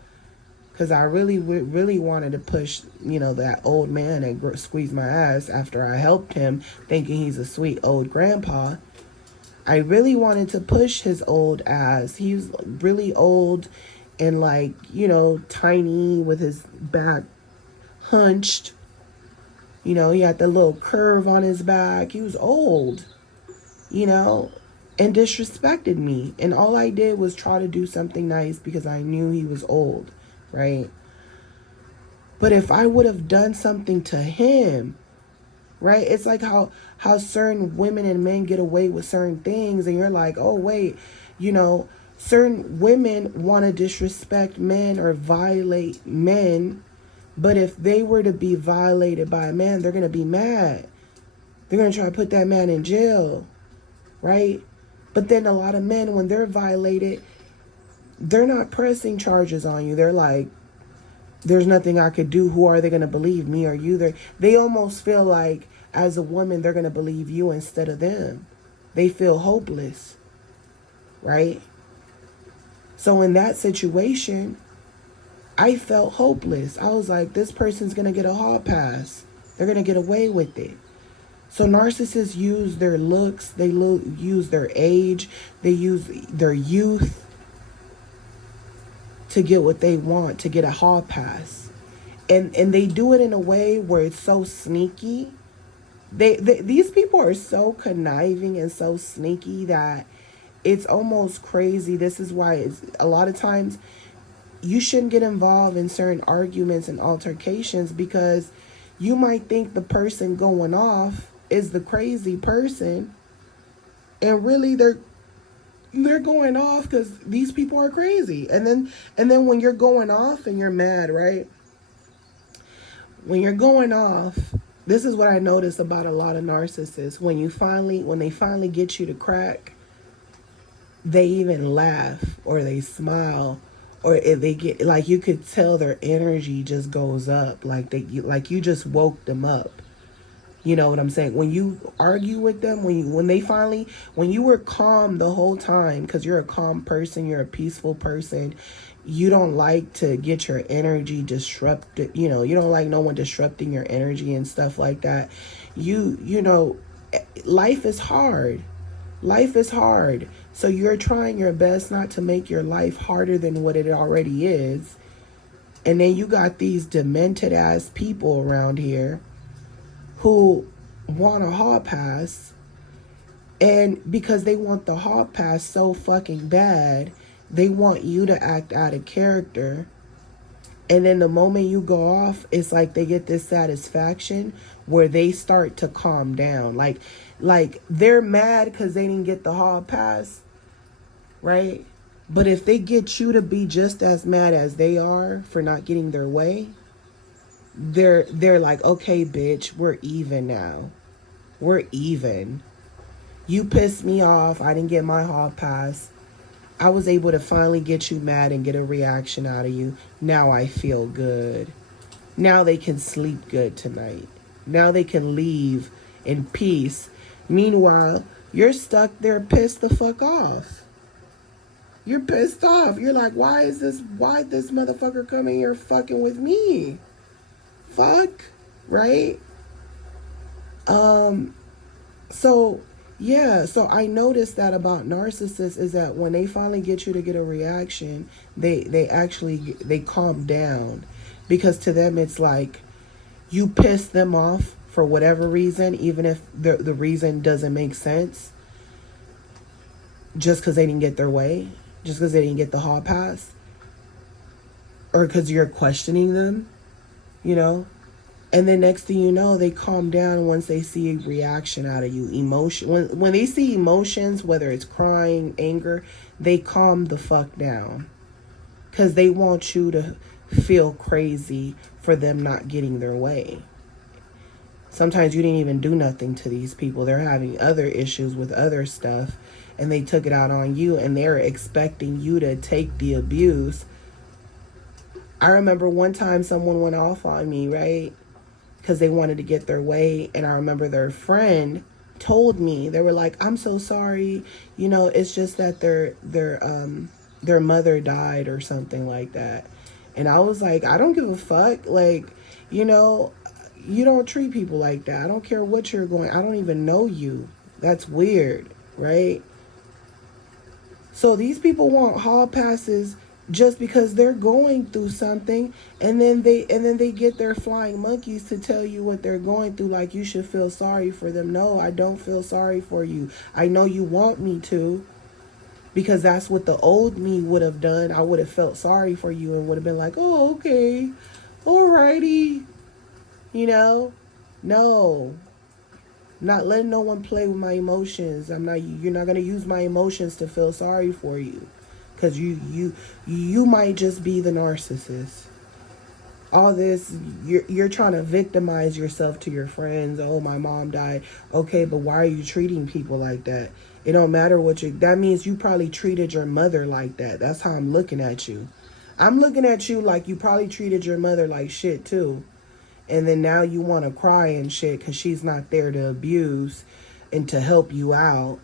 Because I really wanted to push, that old man and squeeze my ass after I helped him, thinking he's a sweet old grandpa. I really wanted to push his old ass. He's really old and tiny with his back hunched. He had the little curve on his back. He was old, and disrespected me. And all I did was try to do something nice because I knew he was old, right? But if I would have done something to him, right? It's like how certain women and men get away with certain things, and you're like, oh, wait, certain women want to disrespect men or violate men, but if they were to be violated by a man, they're going to be mad. They're going to try to put that man in jail, right? But then a lot of men, when they're violated, they're not pressing charges on you. They're like, there's nothing I could do. Who are they going to believe, me or you? They almost feel like, as a woman, they're going to believe you instead of them. They feel hopeless, right? So in that situation, I felt hopeless. I was like, this person's going to get a hall pass. They're going to get away with it. So narcissists use their looks, they use their age, they use their youth to get what they want, to get a hall pass. And they do it in a way where it's so sneaky. These people are so conniving and so sneaky that it's almost crazy. This is why a lot of times you shouldn't get involved in certain arguments and altercations, because you might think the person going off is the crazy person, and really they're going off because these people are crazy. And then when you're going off and you're mad, right? When you're going off, this is what I notice about a lot of narcissists. When they finally get you to crack, they even laugh or they smile, or if they get, like, you could tell their energy just goes up, like you just woke them up. You know what I'm saying? When you argue with them, when you were calm the whole time, because you're a calm person, you're a peaceful person, you don't like to get your energy disrupted. You don't like no one disrupting your energy and stuff like that. Life is hard. Life is hard. So you're trying your best not to make your life harder than what it already is. And then you got these demented ass people around here who want a hall pass, and because they want the hall pass so fucking bad, they want you to act out of character. And then the moment you go off, it's like they get this satisfaction where they start to calm down. Like they're mad because they didn't get the hall pass, right? But if they get you to be just as mad as they are for not getting their way, they're like, okay, bitch, we're even now. We're even. You pissed me off. I didn't get my hall pass. I was able to finally get you mad and get a reaction out of you. Now I feel good. Now they can sleep good tonight. Now they can leave in peace. Meanwhile, you're stuck there pissed the fuck off. You're pissed off. You're like, why this motherfucker coming here fucking with me? Fuck. right? So yeah, so I noticed that about narcissists is that when they finally get you to get a reaction, they calm down, because to them it's like you piss them off for whatever reason, even if the reason doesn't make sense, just because they didn't get their way, just because they didn't get the hall pass, or because you're questioning them, you know. And then next thing you know, they calm down once they see a reaction out of you. Emotion, when they see emotions, whether it's crying, anger, they calm the fuck down. Because they want you to feel crazy for them not getting their way. Sometimes you didn't even do nothing to these people. They're having other issues with other stuff, and they took it out on you, and they're expecting you to take the abuse. I remember one time someone went off on me, right? Because they wanted to get their way. And I remember their friend told me, they were like, I'm so sorry, you know, it's just that their mother died or something like that. And I was like, I don't give a fuck. Like, you know, you don't treat people like that. I don't care what you're going, I don't even know you. That's weird, right? So these people want hall passes just because they're going through something, and then they get their flying monkeys to tell you what they're going through, like you should feel sorry for them. No, I don't feel sorry for you. I know you want me to, because that's what the old me would have done. I would have felt sorry for you and would have been like, oh, okay, alrighty, you know. No, not letting no one play with my emotions. You're not gonna use my emotions to feel sorry for you, because you might just be the narcissist. All this, you're trying to victimize yourself to your friends. Oh, my mom died. Okay, but why are you treating people like that? It don't matter what you, that means you probably treated your mother like that. That's how I'm looking at you. I'm looking at you like you probably treated your mother like shit too. And then now you want to cry and shit because she's not there to abuse and to help you out.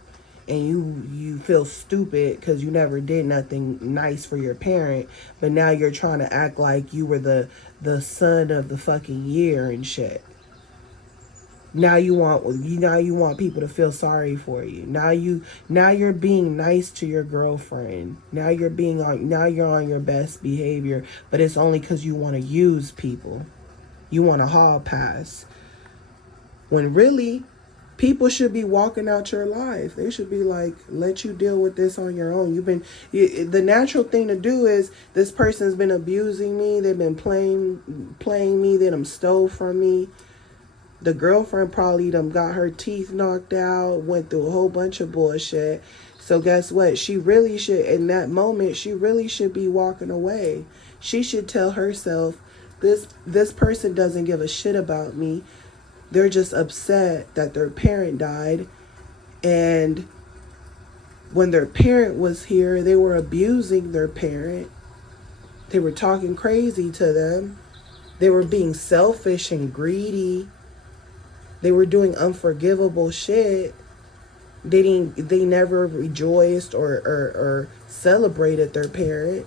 And you feel stupid because you never did nothing nice for your parent. But now you're trying to act like you were the son of the fucking year and shit. Now you want people to feel sorry for you. Now you're being nice to your girlfriend. Now you're on your best behavior, but it's only because you want to use people. You want a hall pass. When really, people should be walking out your life. They should be like, let you deal with this on your own. The natural thing to do is, this person's been abusing me. They've been playing me. They done stole from me. The girlfriend probably done got her teeth knocked out, went through a whole bunch of bullshit. So guess what? She really should, in that moment, she really should be walking away. She should tell herself, this person doesn't give a shit about me. They're just upset that their parent died. And when their parent was here, they were abusing their parent. They were talking crazy to them. They were being selfish and greedy. They were doing unforgivable shit. They never rejoiced or celebrated their parent.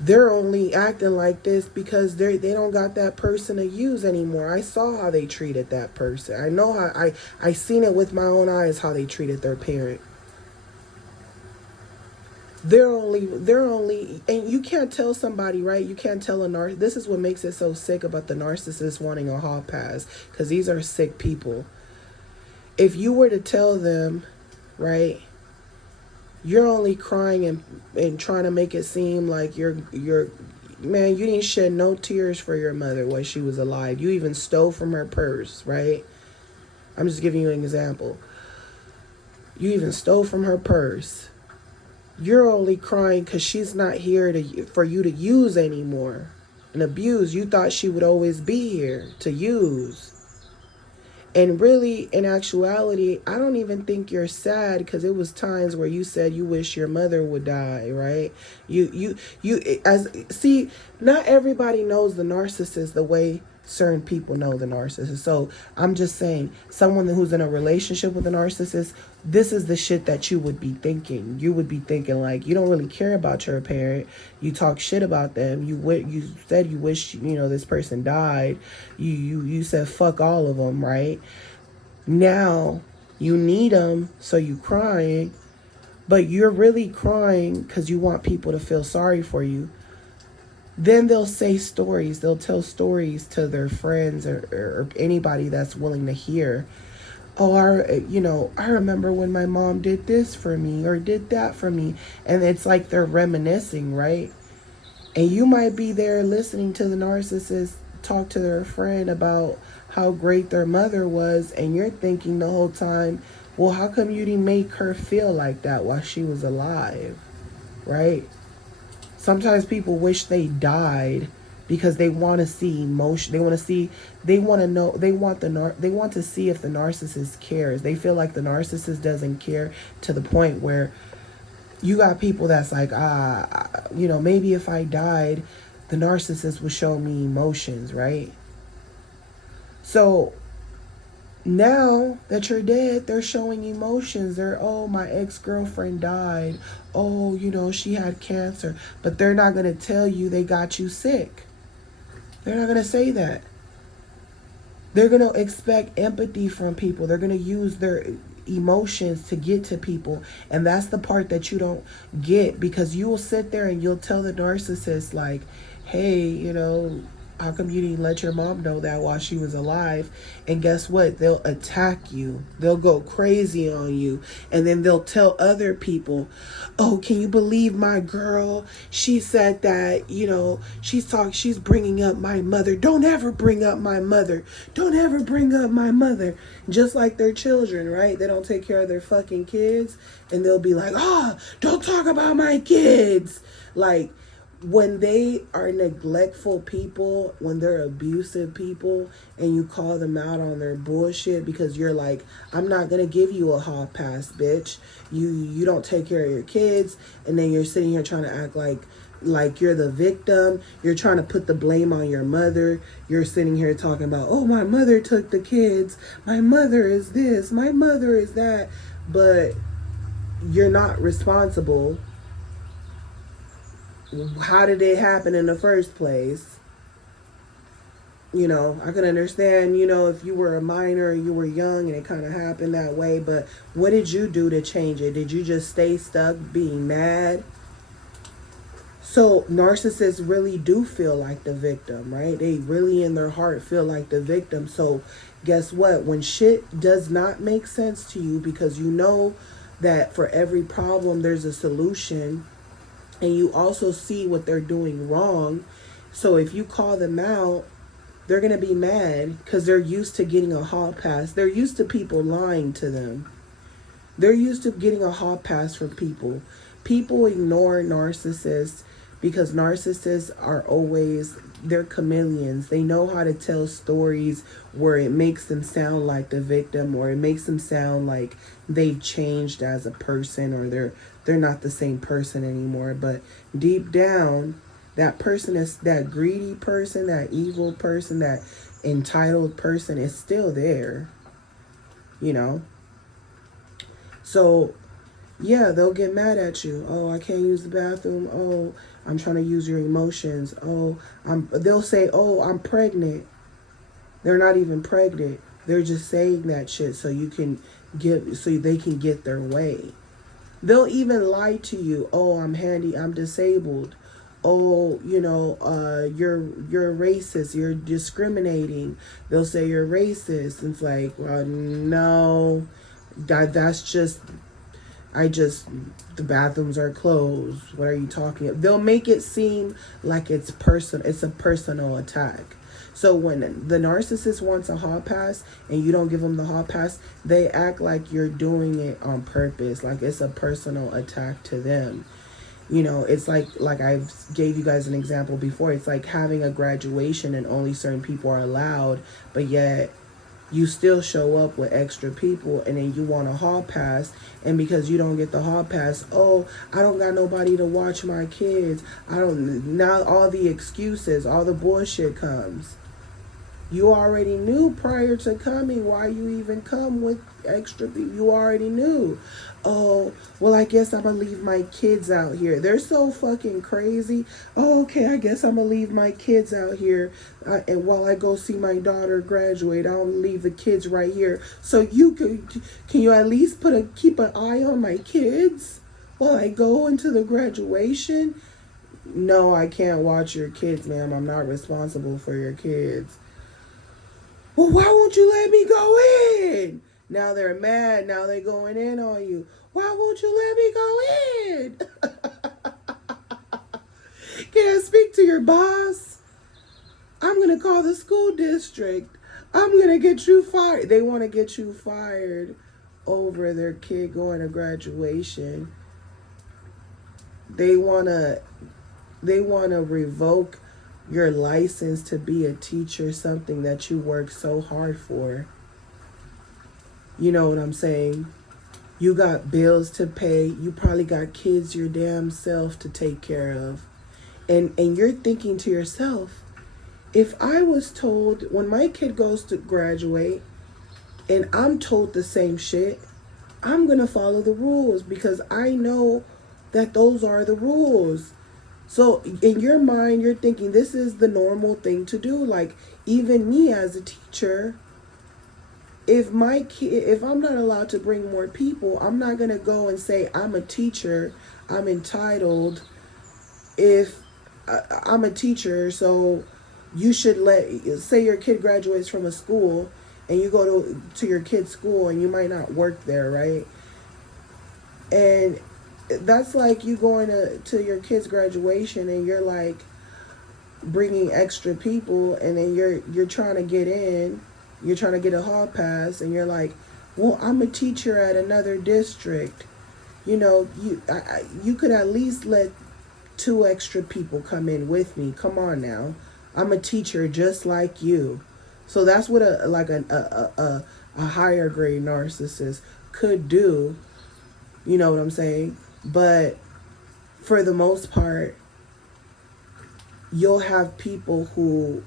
They're only acting like this because they don't got that person to use anymore. I saw how they treated that person. I know how I seen it with my own eyes how they treated their parent. They're only, and you can't tell somebody, right? You can't tell this is what makes it so sick about the narcissist wanting a hall pass, because these are sick people. If you were to tell them, right, you're only crying and trying to make it seem like you're man, you didn't shed no tears for your mother while she was alive. You even stole from her purse, right? I'm just giving you an example. You even stole from her purse. You're only crying because she's not here for you to use anymore and abuse. You thought she would always be here to use. And really, in actuality, I don't even think you're sad, because it was times where you said you wish your mother would die, right? See, not everybody knows the narcissist the way certain people know the narcissist. So I'm just saying, someone who's in a relationship with a narcissist, this is the shit that you would be thinking. You would be thinking like, you don't really care about your parent. You talk shit about them. You said you wish, this person died. You said fuck all of them, right? Now you need them, so you crying, but you're really crying because you want people to feel sorry for you. Then they'll say stories. They'll tell stories to their friends or anybody that's willing to hear. Oh, I remember when my mom did this for me or did that for me. And it's like they're reminiscing, right? And you might be there listening to the narcissist talk to their friend about how great their mother was. And you're thinking the whole time, well, how come you didn't make her feel like that while she was alive, right? Sometimes people wish they died because they want to see emotion. They want to see, they want to know, they want to see if the narcissist cares. They feel like the narcissist doesn't care, to the point where you got people that's like, maybe if I died, the narcissist would show me emotions, right? So now that you're dead, they're showing emotions. Oh, my ex-girlfriend died. Oh, she had cancer. But they're not going to tell you they got you sick. They're not going to say that. They're going to expect empathy from people. They're going to use their emotions to get to people. And that's the part that you don't get, because you will sit there and you'll tell the narcissist like, hey, how come you didn't let your mom know that while she was alive? And guess what? They'll attack you. They'll go crazy on you. And then they'll tell other people, oh, can you believe my girl? She said that, she's bringing up my mother. Don't ever bring up my mother. Don't ever bring up my mother. Just like their children, right? They don't take care of their fucking kids. And they'll be like, don't talk about my kids. Like, when they are neglectful people, when they're abusive people, and you call them out on their bullshit because you're like, I'm not going to give you a hall pass, bitch. You don't take care of your kids. And then you're sitting here trying to act like you're the victim. You're trying to put the blame on your mother. You're sitting here talking about, oh, my mother took the kids. My mother is this. My mother is that. But you're not responsible. How did it happen in the first place? I can understand, if you were a minor, you were young, and it kind of happened that way. But what did you do to change it? Did you just stay stuck being mad? So narcissists really do feel like the victim, right? They really in their heart feel like the victim. So guess what? When shit does not make sense to you, because you know that for every problem there's a solution, and you also see what they're doing wrong. So if you call them out, they're going to be mad because they're used to getting a hall pass. They're used to people lying to them. They're used to getting a hall pass from people. People ignore narcissists because narcissists are they're chameleons. They know how to tell stories where it makes them sound like the victim, or it makes them sound like they've changed as a person, or they're not the same person anymore. But deep down, that person is that greedy person, that evil person, that entitled person is still there, So, yeah, they'll get mad at you. Oh, I can't use the bathroom. Oh, I'm trying to use your emotions. Oh, they'll say, oh, I'm pregnant. They're not even pregnant. They're just saying that shit so they can get their way. They'll even lie to you. Oh, I'm disabled. Oh, you're racist. You're discriminating. They'll say you're racist. It's like, well, no, that's just, the bathrooms are closed. What are you talking about? They'll make it seem like it's a personal attack. So when the narcissist wants a hall pass and you don't give them the hall pass, they act like you're doing it on purpose, like it's a personal attack to them. It's like I've gave you guys an example before. It's like having a graduation and only certain people are allowed, but yet you still show up with extra people, and then you want a hall pass, and because you don't get the hall pass, oh, I don't got nobody to watch my kids. Now all the excuses, all the bullshit comes. You already knew prior to coming why you even come with extra people. You already knew. Oh, well, I guess I'm going to leave my kids out here. They're so fucking crazy. Oh, okay, I guess I'm going to leave my kids out here. And while I go see my daughter graduate, I'll leave the kids right here. So can you at least keep an eye on my kids while I go into the graduation? No, I can't watch your kids, ma'am. I'm not responsible for your kids. Well, why won't you let me go in? Now they're mad. Now they're going in on you. Why won't you let me go in? Can I speak to your boss? I'm going to call the school district. I'm going to get you fired. They want to get you fired over their kid going to graduation. They want to revoke your license to be a teacher, something that you work so hard for. You know what I'm saying? You got bills to pay. You probably got kids your damn self to take care of. And you're thinking to yourself, if I was told when my kid goes to graduate and I'm told the same shit, I'm going to follow the rules because I know that those are the rules. So in your mind, you're thinking this is the normal thing to do. Like even me as a teacher, if I'm not allowed to bring more people, I'm not going to go and say I'm a teacher, I'm entitled. If I'm a teacher, so you should say your kid graduates from a school and you go to your kid's school and you might not work there, right? And that's like you going to your kid's graduation and you're like bringing extra people and then you're trying to get in, you're trying to get a hall pass and you're like, well, I'm a teacher at another district. You know, you could at least let 2 extra people come in with me. Come on now. I'm a teacher just like you. So that's what a higher grade narcissist could do. You know what I'm saying? But for the most part, you'll have people who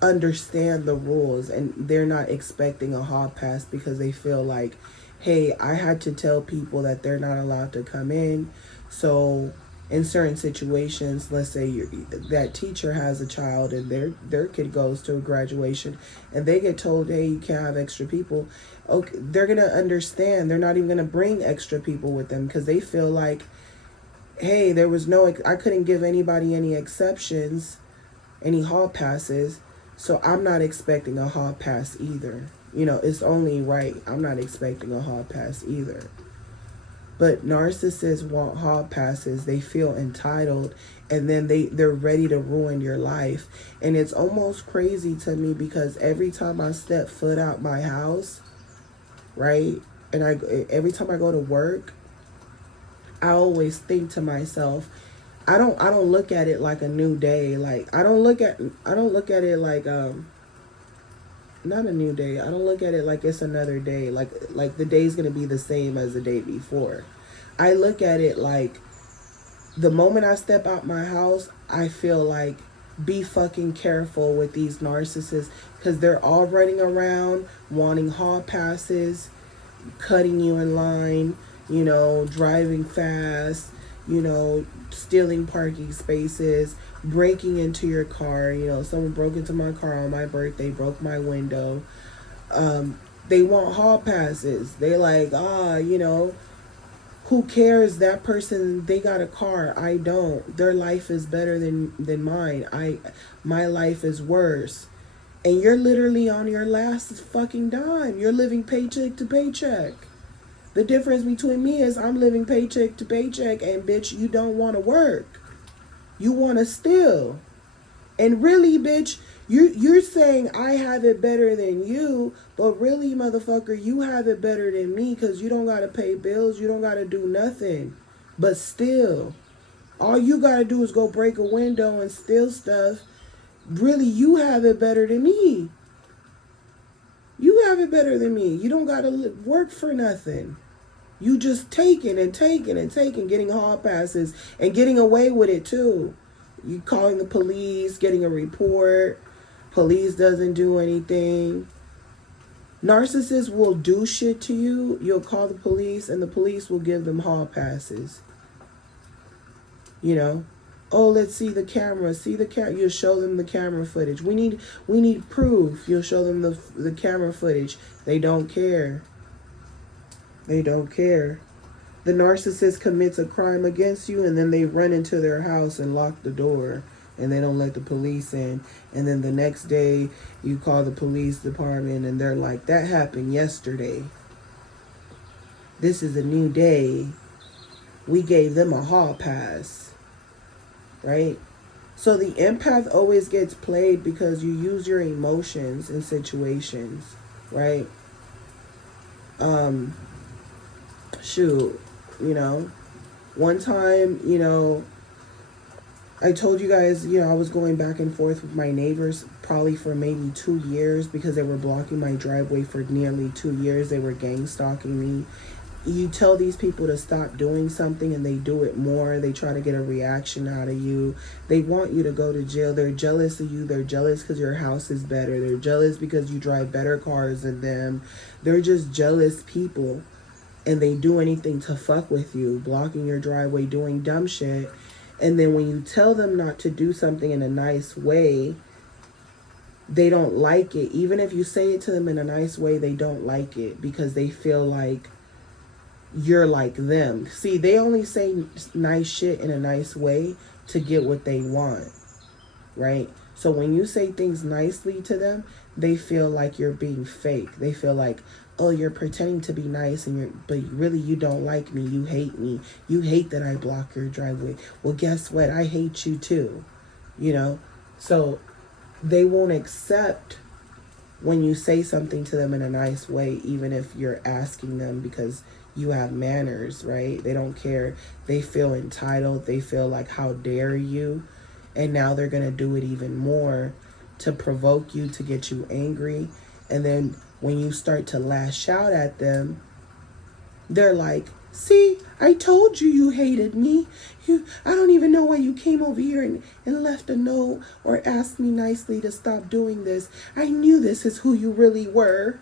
understand the rules and they're not expecting a hall pass because they feel like, hey, I had to tell people that they're not allowed to come in. So in certain situations, let's say that teacher has a child and their kid goes to a graduation and they get told, hey, you can't have extra people. Okay, they're going to understand. They're not even going to bring extra people with them because they feel like, hey, I couldn't give anybody any exceptions, any hall passes. So I'm not expecting a hall pass either. You know, it's only right. I'm not expecting a hall pass either. But narcissists want hall passes. They feel entitled and then they're ready to ruin your life. And it's almost crazy to me because every time I step foot out my house, right? And every time I go to work, I always think to myself, I don't look at it like a new day. Like I don't look at it like not a new day. I don't look at it like it's another day. Like the day's gonna be the same as the day before. I look at it like the moment I step out my house, I feel like be fucking careful with these narcissists because they're all running around wanting hall passes, cutting you in line, you know, driving fast, you know, stealing parking spaces, breaking into your car. You know, someone broke into my car on my birthday, broke my window. They want hall passes. They like, you know, who cares? That person, they got a car. I don't. Their life is better than mine. My life is worse. And you're literally on your last fucking dime. You're living paycheck to paycheck. The difference between me is I'm living paycheck to paycheck and bitch, you don't want to work. You want to steal. And really, bitch, you're saying I have it better than you, but really, motherfucker, you have it better than me because you don't got to pay bills. You don't got to do nothing. But still, all you got to do is go break a window and steal stuff. Really, you have it better than me. You have it better than me. You don't got to work for nothing. You just taking and taking and taking, getting hall passes and getting away with it too. You calling the police, getting a report, Police doesn't do anything. Narcissists will do shit to you. You'll call the police and the police will give them hall passes. You know, oh, let's see the camera. See the camera. You'll show them the camera footage. We need proof. You'll show them the camera footage. They don't care. They don't care. The narcissist commits a crime against you, and then they run into their house and lock the door, and they don't let the police in. And then the next day, you call the police department, and they're like, that happened yesterday. This is a new day. We gave them a hall pass. Right? So the empath always gets played because you use your emotions in situations. Right? Shoot. You know, one time, you know, I told you guys, you know, I was going back and forth with my neighbors probably for maybe 2 years because they were blocking my driveway for nearly 2 years. They were gang stalking me. You tell these people to stop doing something and they do it more. They try to get a reaction out of you. They want you to go to jail. They're jealous of you. They're jealous because your house is better. They're jealous because you drive better cars than them. They're just jealous people. And they do anything to fuck with you, blocking your driveway, doing dumb shit. And then when you tell them not to do something in a nice way, they don't like it. Even if you say it to them in a nice way, they don't like it because they feel like you're like them. See, they only say nice shit in a nice way to get what they want, right? So when you say things nicely to them, they feel like you're being fake. They feel like, oh, you're pretending to be nice, but really you don't like me. You hate me. You hate that I block your driveway. Well, guess what? I hate you too. You know? So they won't accept when you say something to them in a nice way, even if you're asking them because you have manners, right? They don't care. They feel entitled. They feel like, how dare you? And now they're going to do it even more to provoke you, to get you angry. And then when you start to lash out at them, they're like, see, I told you you hated me. I don't even know why you came over here and left a note or asked me nicely to stop doing this. I knew this is who you really were.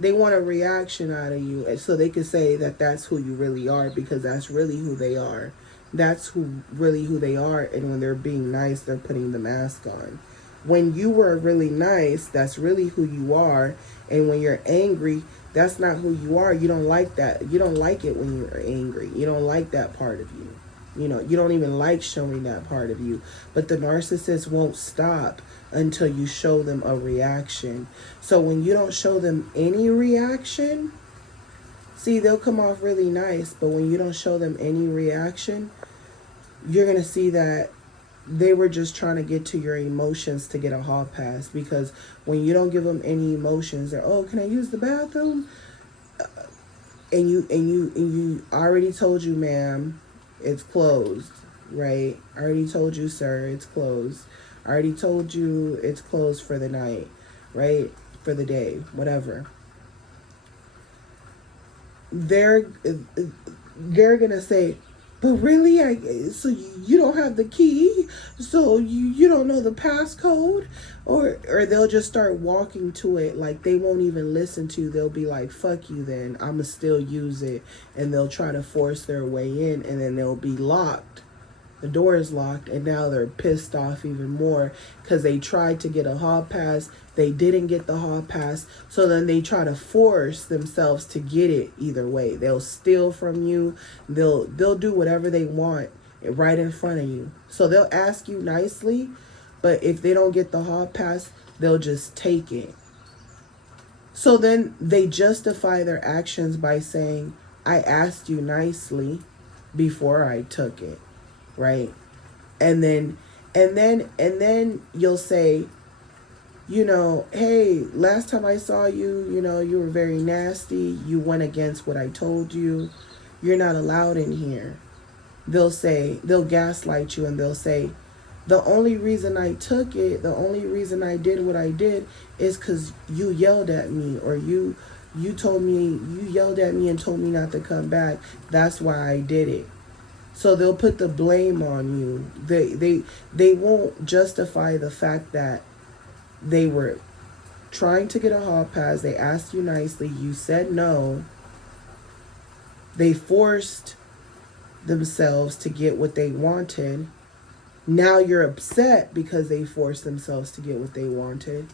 They want a reaction out of you so they can say that that's who you really are, because that's really who they are. That's really who they are. And when they're being nice, they're putting the mask on. When you were really nice, that's really who you are. And when you're angry, that's not who you are. You don't like that. You don't like it when you're angry. You don't like that part of you. You know, you don't even like showing that part of you. But the narcissist won't stop until you show them a reaction. So when you don't show them any reaction, see, they'll come off really nice. But when you don't show them any reaction, you're going to see that they were just trying to get to your emotions to get a hall pass. Because when you don't give them any emotions, they're, oh, can I use the bathroom? And you already told you, ma'am, it's closed, right? I already told you, sir, it's closed. I already told you it's closed for the night, right? For the day, whatever. They're gonna say, but really, so you don't have the key, so you don't know the passcode, or they'll just start walking to it like they won't even listen to you. They'll be like, fuck you then, I'ma still use it, and they'll try to force their way in, and then they'll be locked. The door is locked, and now they're pissed off even more because they tried to get a hall pass. They didn't get the hall pass, so then they try to force themselves to get it either way. They'll steal from you. They'll do whatever they want right in front of you. So they'll ask you nicely, but if they don't get the hall pass, they'll just take it. So then they justify their actions by saying, I asked you nicely before I took it. Right? And then you'll say, you know, hey, last time I saw you, you know, you were very nasty. You went against what I told you. You're not allowed in here. They'll gaslight you, and they'll say, the only reason I took it, the only reason I did what I did is because you yelled at me, or you yelled at me and told me not to come back. That's why I did it. So they'll put the blame on you. They won't justify the fact that They were trying to get a hall pass. They asked you nicely. You said no. They forced themselves to get what they wanted. Now you're upset because they forced themselves to get what they wanted.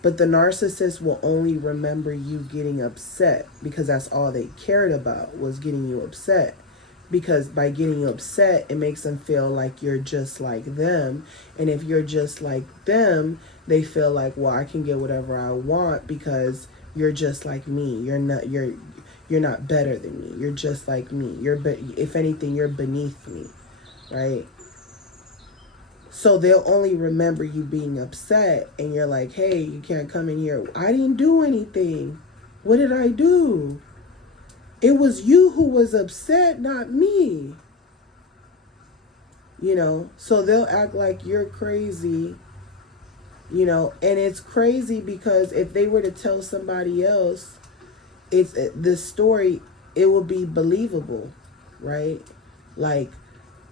But the narcissist will only remember you getting upset because that's all they cared about, was getting you upset. Because by getting you upset, it makes them feel like you're just like them. And if you're just like them, they feel like, well, I can get whatever I want because you're just like me. You're not better than me. You're just like me. If anything, you're beneath me, right? So they'll only remember you being upset, and you're like, hey, you can't come in here. I didn't do anything. What did I do? It was you who was upset, not me. So they'll act like you're crazy, and it's crazy because if they were to tell somebody else, this story, it will be believable, right? Like,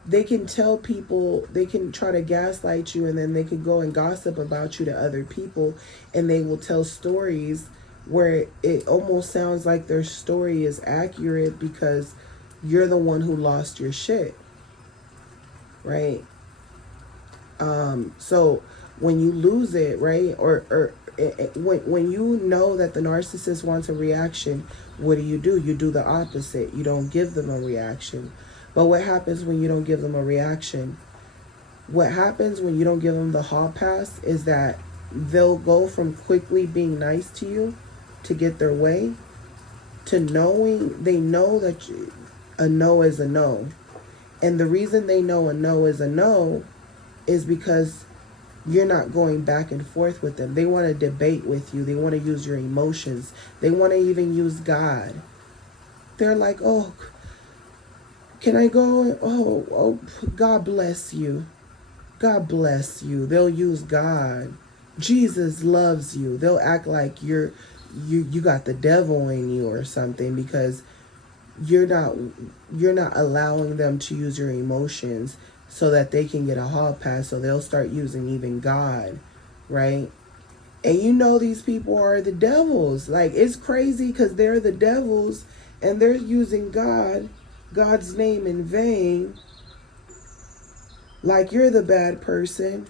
they can tell people, they can try to gaslight you, and then they can go and gossip about you to other people, and they will tell stories where it almost sounds like their story is accurate because you're the one who lost your shit, right? So when you lose it, right, or when you know that the narcissist wants a reaction, what do? You do the opposite. You don't give them a reaction. But what happens when you don't give them a reaction? What happens when you don't give them the hall pass is that they'll go from quickly being nice to you to get their way to knowing they know that a no is a no. And the reason they know a no is a no is because you're not going back and forth with them. They want to debate with you. They want to use your emotions. They want to even use God. They're like, oh, can I go? Oh, God bless you. God bless you. They'll use God. Jesus loves you. They'll act like you got the devil in you or something because you're not allowing them to use your emotions so that they can get a hall pass. So they'll start using even God, right? And these people are the devils. Like, it's crazy because they're the devils and they're using God's name in vain, like you're the bad person,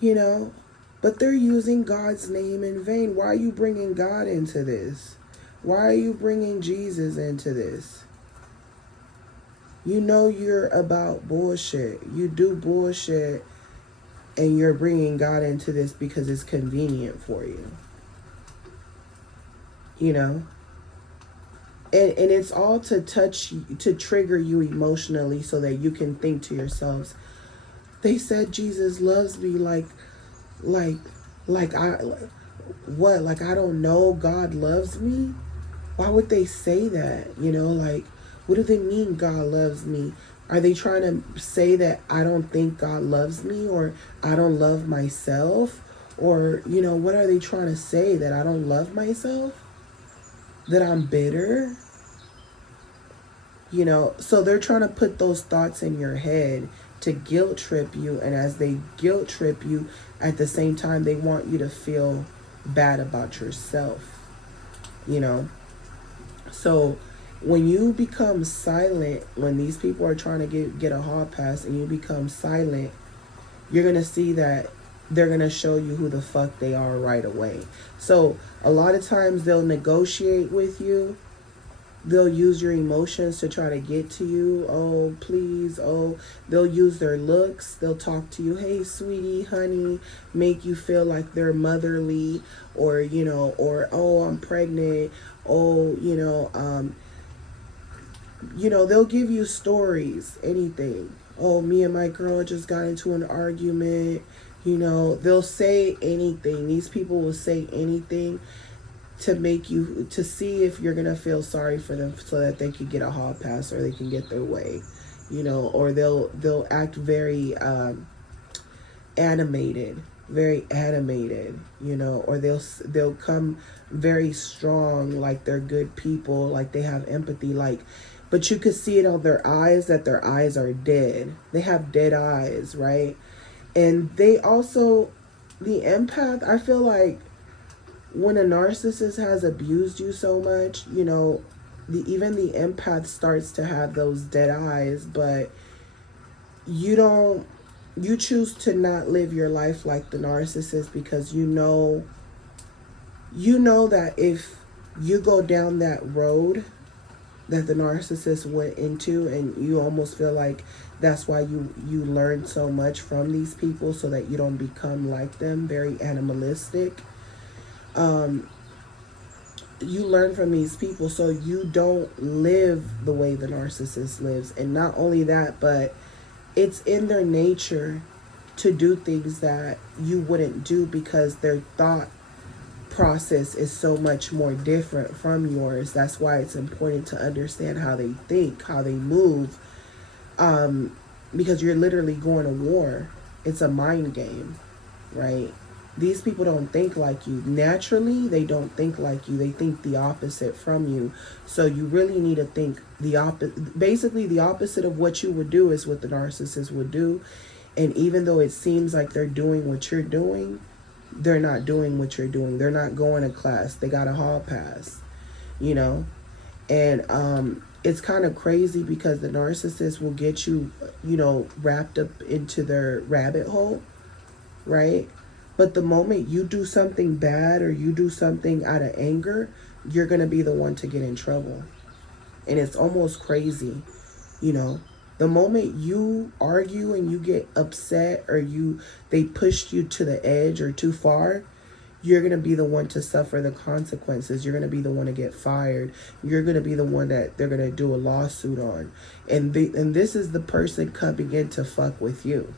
but they're using God's name in vain. Why are you bringing God into this? Why are you bringing Jesus into this? You're about bullshit. You do bullshit, and you're bringing God into this because it's convenient for you. And it's all to trigger you emotionally so that you can think to yourselves, they said Jesus loves me like I don't know God loves me? Why would they say that? What do they mean God loves me? Are they trying to say that I don't think God loves me, or I don't love myself? Or, what are they trying to say? That I don't love myself? That I'm bitter? So they're trying to put those thoughts in your head to guilt trip you. And as they guilt trip you, at the same time, they want you to feel bad about yourself, So when you become silent, when these people are trying to get a hall pass and you become silent, you're going to see that they're going to show you who the fuck they are right away. So a lot of times they'll negotiate with you. They'll use your emotions to try to get to you. Oh, please. Oh, they'll use their looks. They'll talk to you. Hey, sweetie, honey, make you feel like they're motherly, or, or, oh, I'm pregnant. Oh, they'll give you stories, anything. Oh, me and my girl just got into an argument. They'll say anything. These people will say anything to see if you're going to feel sorry for them so that they can get a hall pass or they can get their way, or they'll act very animated, or they'll come very strong, like they're good people, like they have empathy, but you could see it on their eyes that their eyes are dead. They have dead eyes, right? And they also The empath, I feel like when a narcissist has abused you so much, even the empath starts to have those dead eyes, but you don't you choose to not live your life like the narcissist because you know that if you go down that road that the narcissist went into, and you almost feel like that's why you learn so much from these people, so that you don't become like them, very animalistic. um you learn from these people so you don't live the way the narcissist lives. And not only that, but it's in their nature to do things that you wouldn't do because their thought process is so much more different from yours. That's why it's important to understand how they think, how they move, because you're literally going to war. It's a mind game, right? These people don't think like you. Naturally, they don't think like you. They think the opposite from you. So you really need to think the opposite. Basically, the opposite of what you would do is what the narcissist would do. And even though it seems like they're doing what you're doing, they're not doing what you're doing. They're not going to class. They got a hall pass, you know? And it's kind of crazy because the narcissist will get you, wrapped up into their rabbit hole, right? But the moment you do something bad or you do something out of anger, you're going to be the one to get in trouble. And it's almost crazy, you know. The moment you argue and you get upset, or they pushed you to the edge or too far, you're going to be the one to suffer the consequences. You're going to be the one to get fired. You're going to be the one that they're going to do a lawsuit on. And this is the person coming in to fuck with you.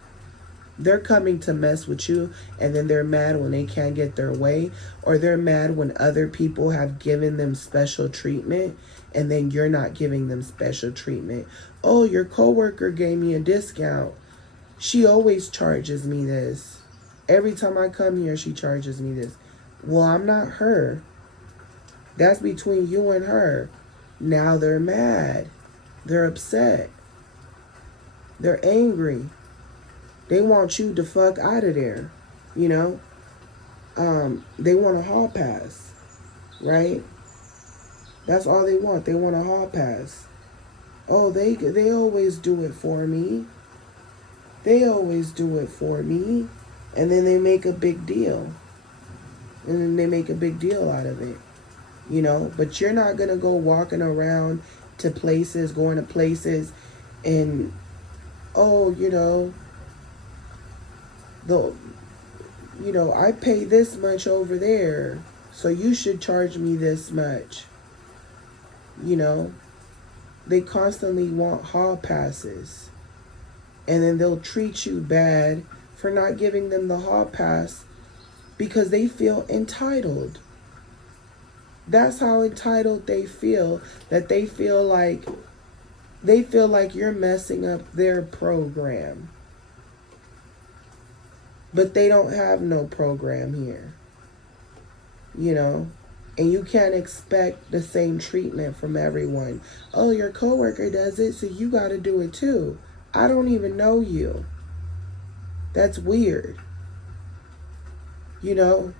They're coming to mess with you, and then they're mad when they can't get their way, or they're mad when other people have given them special treatment and then you're not giving them special treatment. Oh, your coworker gave me a discount. She always charges me this. Every time I come here, she charges me this. Well, I'm not her. That's between you and her. Now they're mad. They're upset. They're angry. They want you to fuck out of there, you know? They want a hall pass, right? That's all they want. They want a hall pass. Oh, they always do it for me. They always do it for me. And then they make a big deal. And then they make a big deal out of it, you know? But you're not going to go walking around to places, going to places, and, oh, I pay this much over there, so you should charge me this much. They constantly want hall passes. And then they'll treat you bad for not giving them the hall pass because they feel entitled. That's how entitled they feel, that they feel like you're messing up their program. But they don't have no program here, and you can't expect the same treatment from everyone. Oh, your coworker does it, so you got to do it too. I don't even know you. That's weird. It's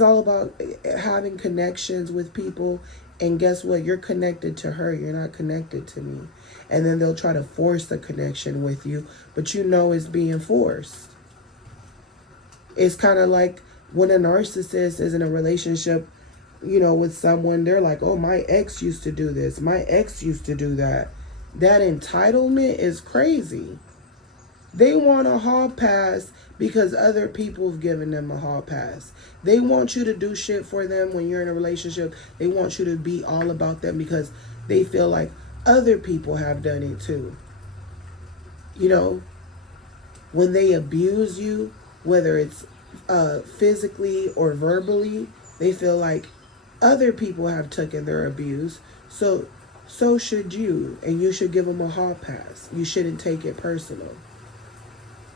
all about having connections with people, and guess what? You're connected to her. You're not connected to me. And then they'll try to force the connection with you, but it's being forced. It's kind of like when a narcissist is in a relationship, with someone, they're like, oh, my ex used to do this. My ex used to do that. That entitlement is crazy. They want a hall pass because other people have given them a hall pass. They want you to do shit for them when you're in a relationship. They want you to be all about them because they feel like other people have done it too. When they abuse you, whether it's physically or verbally, they feel like other people have taken their abuse. So should you, and you should give them a hall pass. You shouldn't take it personal.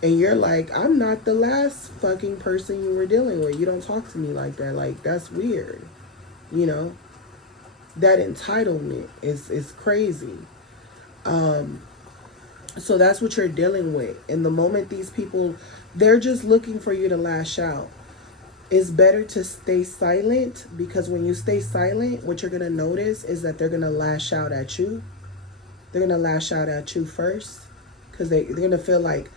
And you're like, I'm not the last fucking person you were dealing with. You don't talk to me like that. Like, that's weird. That entitlement is crazy. So that's what you're dealing with. And the moment these people, they're just looking for you to lash out. It's better to stay silent, because when you stay silent, what you're going to notice is that they're going to lash out at you. They're going to lash out at you first, because they're going to feel like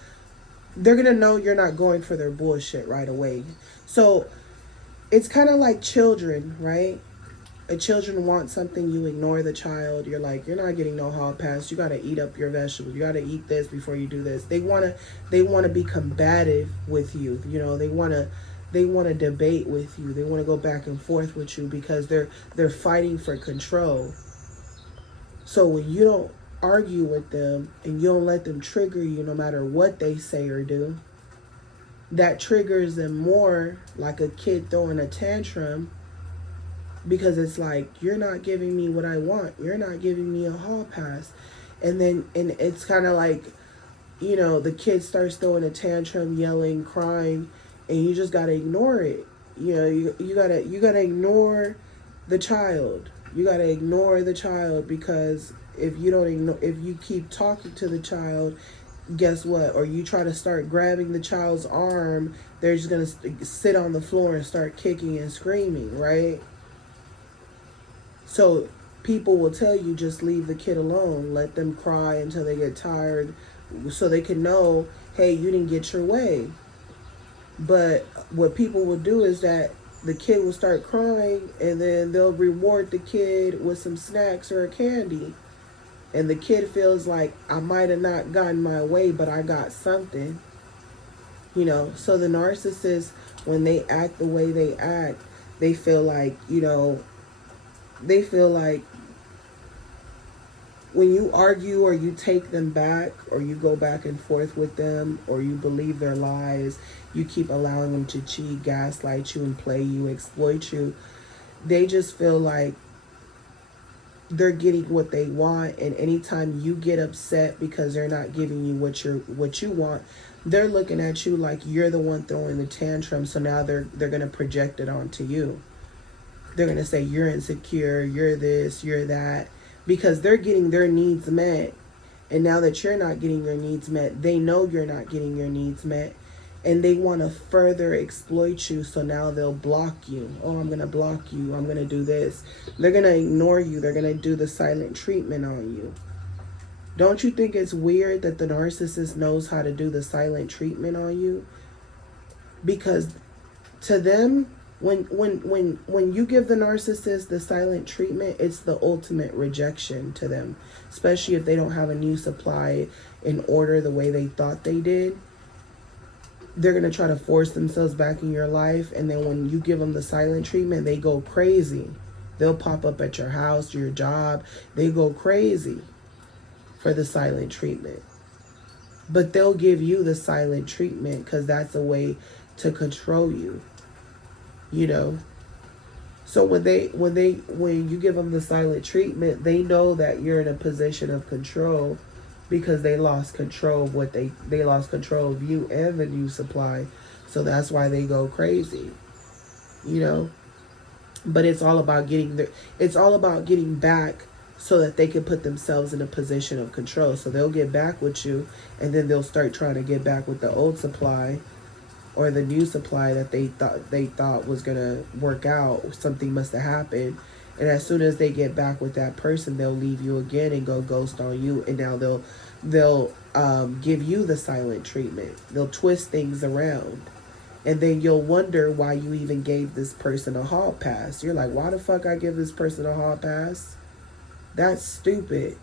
they're going to know you're not going for their bullshit right away. So it's kind of like children, right? A children want something, you ignore the child. You're like, you're not getting no hall pass. You got to eat up your vegetables. You got to eat this before you do this. They want to be combative with you. You know, they want to debate with you. They want to go back and forth with you, because they're fighting for control. So when you don't argue with them and you don't let them trigger you no matter what they say or do, that triggers them more, like a kid throwing a tantrum, because it's like, you're not giving me what I want. You're not giving me a hall pass. And it's kind of like, the kid starts throwing a tantrum, yelling, crying, and you just got to ignore it. You got to ignore the child. You got to ignore the child, because if you keep talking to the child, guess what? Or you try to start grabbing the child's arm, they're just going to sit on the floor and start kicking and screaming, right? So people will tell you, just leave the kid alone. Let them cry until they get tired, so they can know, hey, you didn't get your way. But what people will do is that the kid will start crying, and then they'll reward the kid with some snacks or a candy. And the kid feels like, I might have not gotten my way, but I got something. So the narcissist, when they act the way they act, they feel like, when you argue or you take them back or you go back and forth with them or you believe their lies, you keep allowing them to cheat, gaslight you, and play you, exploit you, they just feel like they're getting what they want. And anytime you get upset because they're not giving you what you want, they're looking at you like you're the one throwing the tantrum. So now they're going to project it onto you. They're going to say you're insecure, you're this, you're that, because they're getting their needs met. And now that you're not getting your needs met, they know you're not getting your needs met, and they want to further exploit you. So now they'll block you. Oh, I'm going to block you. I'm going to do this. They're going to ignore you. They're going to do the silent treatment on you. Don't you think it's weird that the narcissist knows how to do the silent treatment on you? Because to them, when you give the narcissist the silent treatment, it's the ultimate rejection to them, especially if they don't have a new supply in order the way they thought they did. They're going to try to force themselves back in your life, and then when you give them the silent treatment, they go crazy. They'll pop up at your house, your job. They go crazy for the silent treatment. But they'll give you the silent treatment because that's a way to control you. So when you give them the silent treatment, they know that you're in a position of control, because they lost control of what they lost control of you and the new supply. So that's why they go crazy. But it's all about getting back so that they can put themselves in a position of control. So they'll get back with you, and then they'll start trying to get back with the old supply or the new supply that they thought was gonna work out. Something must have happened, and as soon as they get back with that person, they'll leave you again and go ghost on you. And now they'll give you the silent treatment. They'll twist things around, and then you'll wonder why you even gave this person a hall pass. You're like, why the fuck I give this person a hall pass? That's stupid.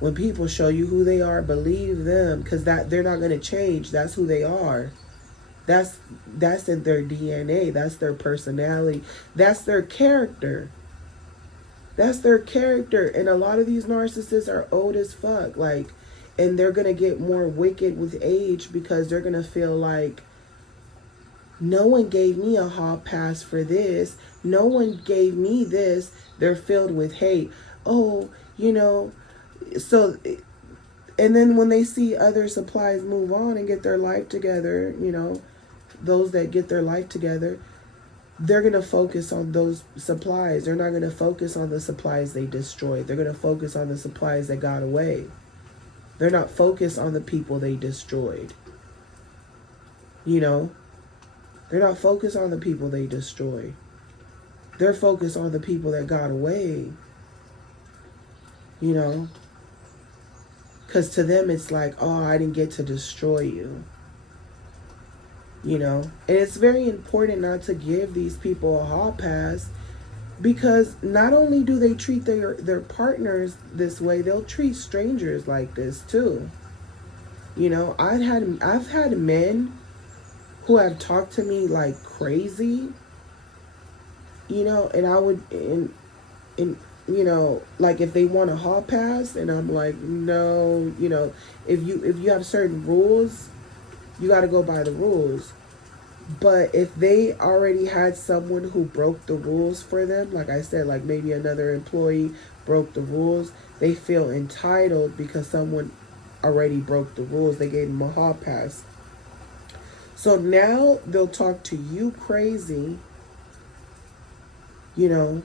When people show you who they are, believe them, because they're not gonna change. That's who they are. That's in their DNA. That's their personality. That's their character. That's their character. And a lot of these narcissists are old as fuck. And they're going to get more wicked with age, because they're going to feel like, no one gave me a hall pass for this. No one gave me this. They're filled with hate. So, and then when they see other supplies move on and get their life together, those that get their life together, they're going to focus on those supplies. They're not going to focus on the supplies they destroyed. They're going to focus on the supplies that got away. They're not focused on the people they destroyed. You know, they're not focused on the people they destroyed. They're focused on the people that got away. You know, because to them it's like, oh, I didn't get to destroy you. You know, and it's very important not to give these people a hall pass, because not only do they treat their partners this way, they'll treat strangers like this too. You know, I've had men who have talked to me like crazy, you know, and I would and you know, like if they want a hall pass, and I'm like, no, you know, if you have certain rules, you got to go by the rules. But if they already had someone who broke the rules for them, like I said, like maybe another employee broke the rules, they feel entitled because someone already broke the rules. They gave them a hall pass. So now they'll talk to you crazy, you know,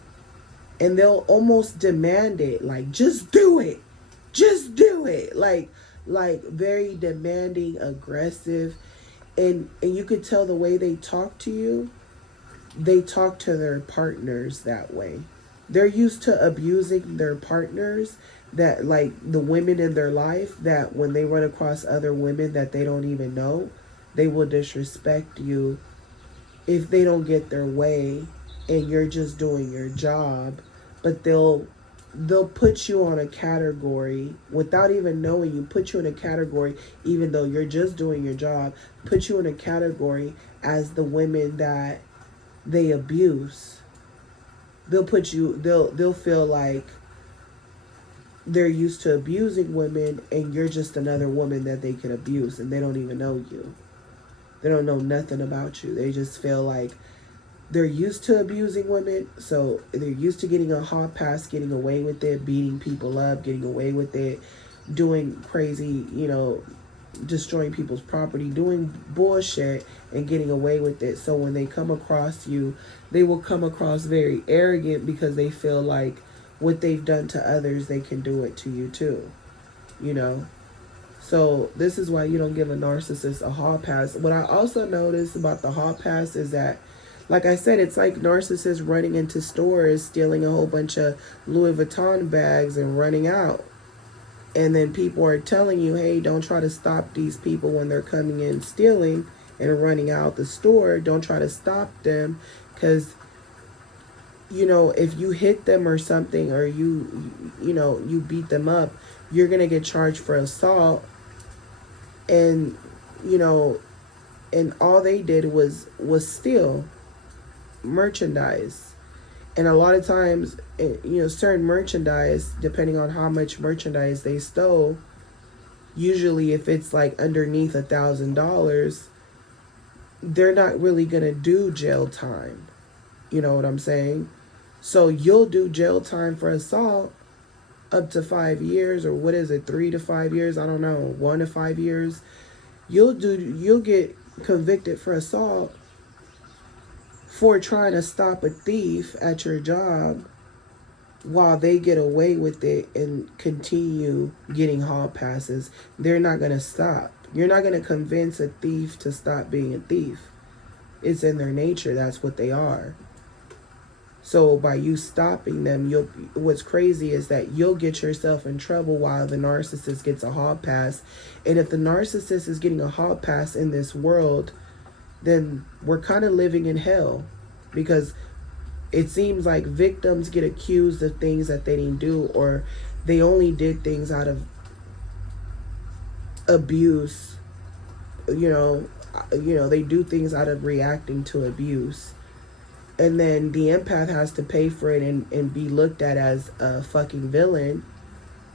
and they'll almost demand it, like, just do it. Just do it. Like very demanding, aggressive. And you could tell the way they talk to you, they talk to their partners that way. They're used to abusing their partners, that like the women in their life, that when they run across other women that they don't even know, they will disrespect you if they don't get their way and you're just doing your job. But they'll put you on a category without even knowing you, put you in a category even though you're just doing your job, put you in a category as the women that they abuse. They'll feel like they're used to abusing women and you're just another woman that they can abuse, and they don't even know you. They don't know nothing about you. They just feel like they're used to abusing women, so they're used to getting a hall pass, getting away with it, beating people up, getting away with it, doing crazy, you know, destroying people's property, doing bullshit and getting away with it. So when they come across you, they will come across very arrogant because they feel like what they've done to others, they can do it to you too, you know. So this is why you don't give a narcissist a hall pass. What I also noticed about the hall pass is that, like I said, it's like narcissists running into stores, stealing a whole bunch of Louis Vuitton bags and running out. And then people are telling you, hey, don't try to stop these people when they're coming in stealing and running out the store. Don't try to stop them, because, you know, if you hit them or something, or you beat them up, you're going to get charged for assault. And, you know, and all they did was steal merchandise. And a lot of times, you know, certain merchandise, depending on how much merchandise they stole, usually if it's like underneath $1,000, they're not really gonna do jail time. You know what I'm saying? So you'll do jail time for assault up to 5 years, or what is it, 3 to 5 years? I don't know, 1 to 5 years. You'll get convicted for assault for trying to stop a thief at your job while they get away with it and continue getting hall passes. They're not going to stop. You're not going to convince a thief to stop being a thief. It's in their nature. That's what they are. So by you stopping them, what's crazy is that you'll get yourself in trouble while the narcissist gets a hall pass. And if the narcissist is getting a hall pass in this world, then we're kind of living in hell, because it seems like victims get accused of things that they didn't do, or they only did things out of abuse. You know, they do things out of reacting to abuse. And then the empath has to pay for it and be looked at as a fucking villain,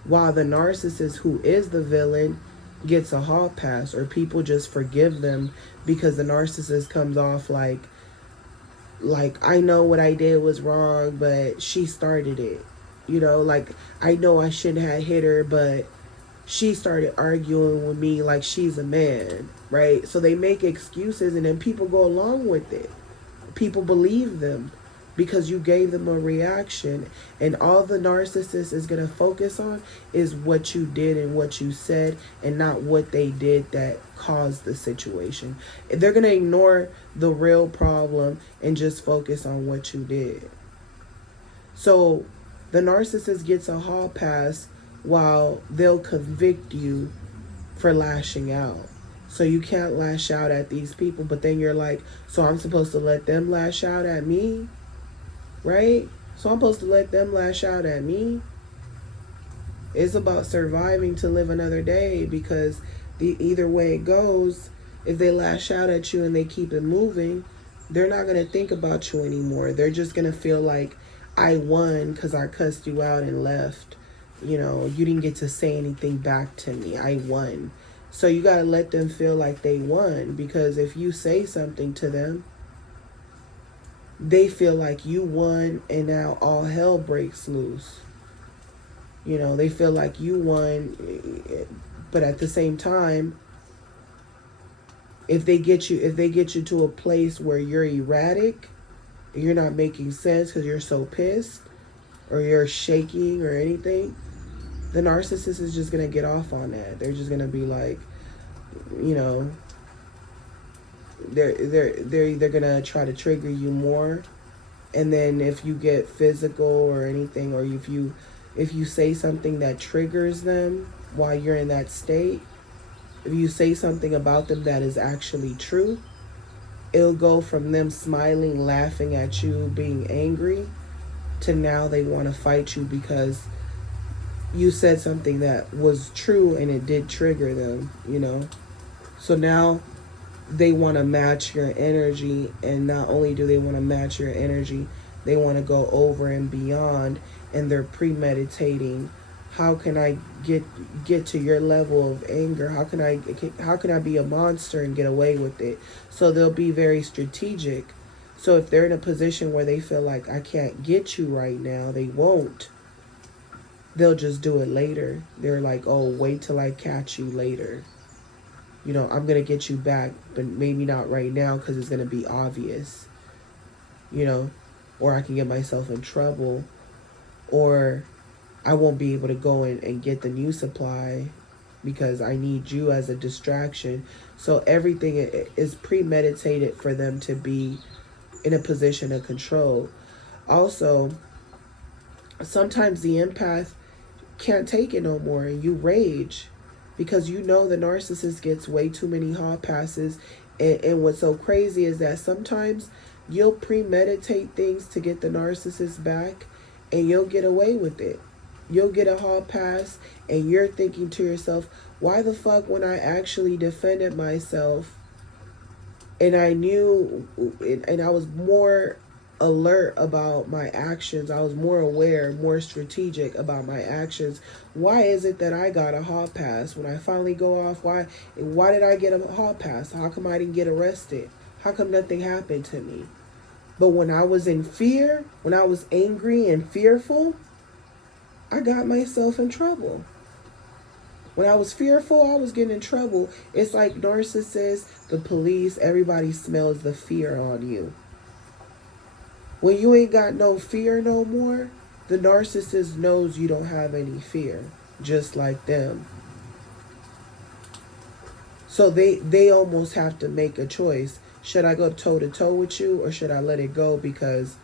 while the narcissist, who is the villain, gets a hall pass, or people just forgive them because the narcissist comes off like I know what I did was wrong, but she started it. You know, like, I know I shouldn't have hit her, but she started arguing with me like she's a man, right? So they make excuses, and then people go along with it. People believe them. because you gave them a reaction. And all the narcissist is going to focus on is what you did and what you said, and not what they did that caused the situation. They're going to ignore the real problem and just focus on what you did. So the narcissist gets a hall pass while they'll convict you for lashing out. So you can't lash out at these people, but then you're like, so I'm supposed to let them lash out at me? Right? So I'm supposed to let them lash out at me? It's about surviving to live another day, because either way it goes, if they lash out at you and they keep it moving, they're not going to think about you anymore. They're just going to feel like, I won because I cussed you out and left. You know, you didn't get to say anything back to me. I won. So you got to let them feel like they won, because if you say something to them, they feel like you won and now all hell breaks loose. You know, they feel like you won, but at the same time, if they get you to a place where you're erratic, you're not making sense because you're so pissed, or you're shaking or anything, the narcissist is just going to get off on that. They're just going to be like, you know, they're either going to try to trigger you more, and then if you get physical or anything, or if you say something that triggers them while you're in that state, if you say something about them that is actually true, it'll go from them smiling, laughing at you, being angry, to now they want to fight you because you said something that was true and it did trigger them, you know. So now they want to match your energy, and not only do they want to match your energy, they want to go over and beyond, and they're premeditating, how can I get to your level of anger? How can I be a monster and get away with it? So they'll be very strategic. So if they're in a position where they feel like, I can't get you right now, they won't. They'll just do it later. They're like, oh, wait till I catch you later. You know, I'm going to get you back, but maybe not right now because it's going to be obvious. You know, or I can get myself in trouble, or I won't be able to go in and get the new supply because I need you as a distraction. So everything is premeditated for them to be in a position of control. Also, sometimes the empath can't take it no more, and you rage because you know the narcissist gets way too many hall passes. And what's so crazy is that sometimes you'll premeditate things to get the narcissist back, and you'll get away with it. You'll get a hall pass, and you're thinking to yourself, why the fuck, when I actually defended myself and I knew, and I was more alert about my actions, I was more aware, more strategic about my actions, why is it that I got a hall pass? When I finally go off, why did I get a hall pass? How come I didn't get arrested? How come nothing happened to me? But when I was in fear, when I was angry and fearful, I got myself in trouble. When I was fearful, I was getting in trouble. It's like narcissists, the police, everybody smells the fear on you. When you ain't got no fear no more, the narcissist knows you don't have any fear, just like them. So they almost have to make a choice. Should I go toe to toe with you, or should I let it go because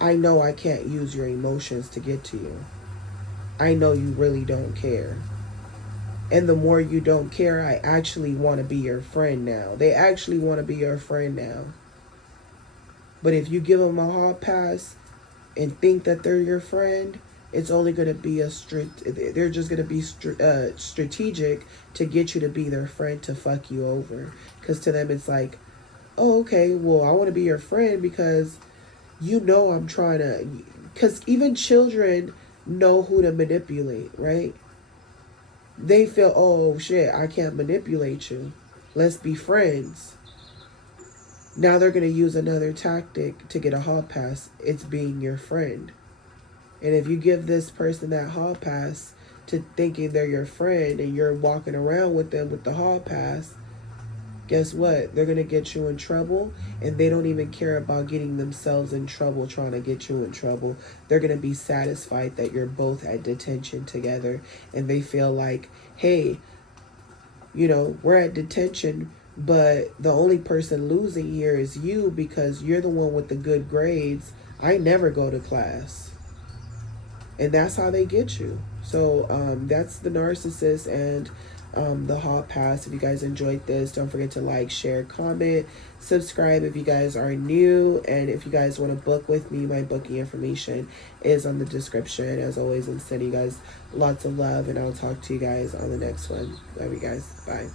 I know I can't use your emotions to get to you. I know you really don't care. And the more you don't care, I actually want to be your friend now. They actually want to be your friend now. But if you give them a hall pass and think that they're your friend, it's only going to be they're just going to be strategic to get you to be their friend, to fuck you over. Because to them it's like, oh, okay, well, I want to be your friend because you know I'm trying to, because even children know who to manipulate, right? They feel, oh shit, I can't manipulate you. Let's be friends. Now they're going to use another tactic to get a hall pass. It's being your friend. And if you give this person that hall pass to thinking they're your friend, and you're walking around with them with the hall pass, guess what? They're going to get you in trouble, and they don't even care about getting themselves in trouble trying to get you in trouble. They're going to be satisfied that you're both at detention together, and they feel like, hey, we're at detention, but the only person losing here is you because you're the one with the good grades. I never go to class. And that's how they get you. So that's the narcissist and the hall pass. If you guys enjoyed this, don't forget to like, share, comment, subscribe if you guys are new. And if you guys want to book with me, my booking information is on the description. As always, I'm sending you guys lots of love, and I'll talk to you guys on the next one. Love you guys. Bye.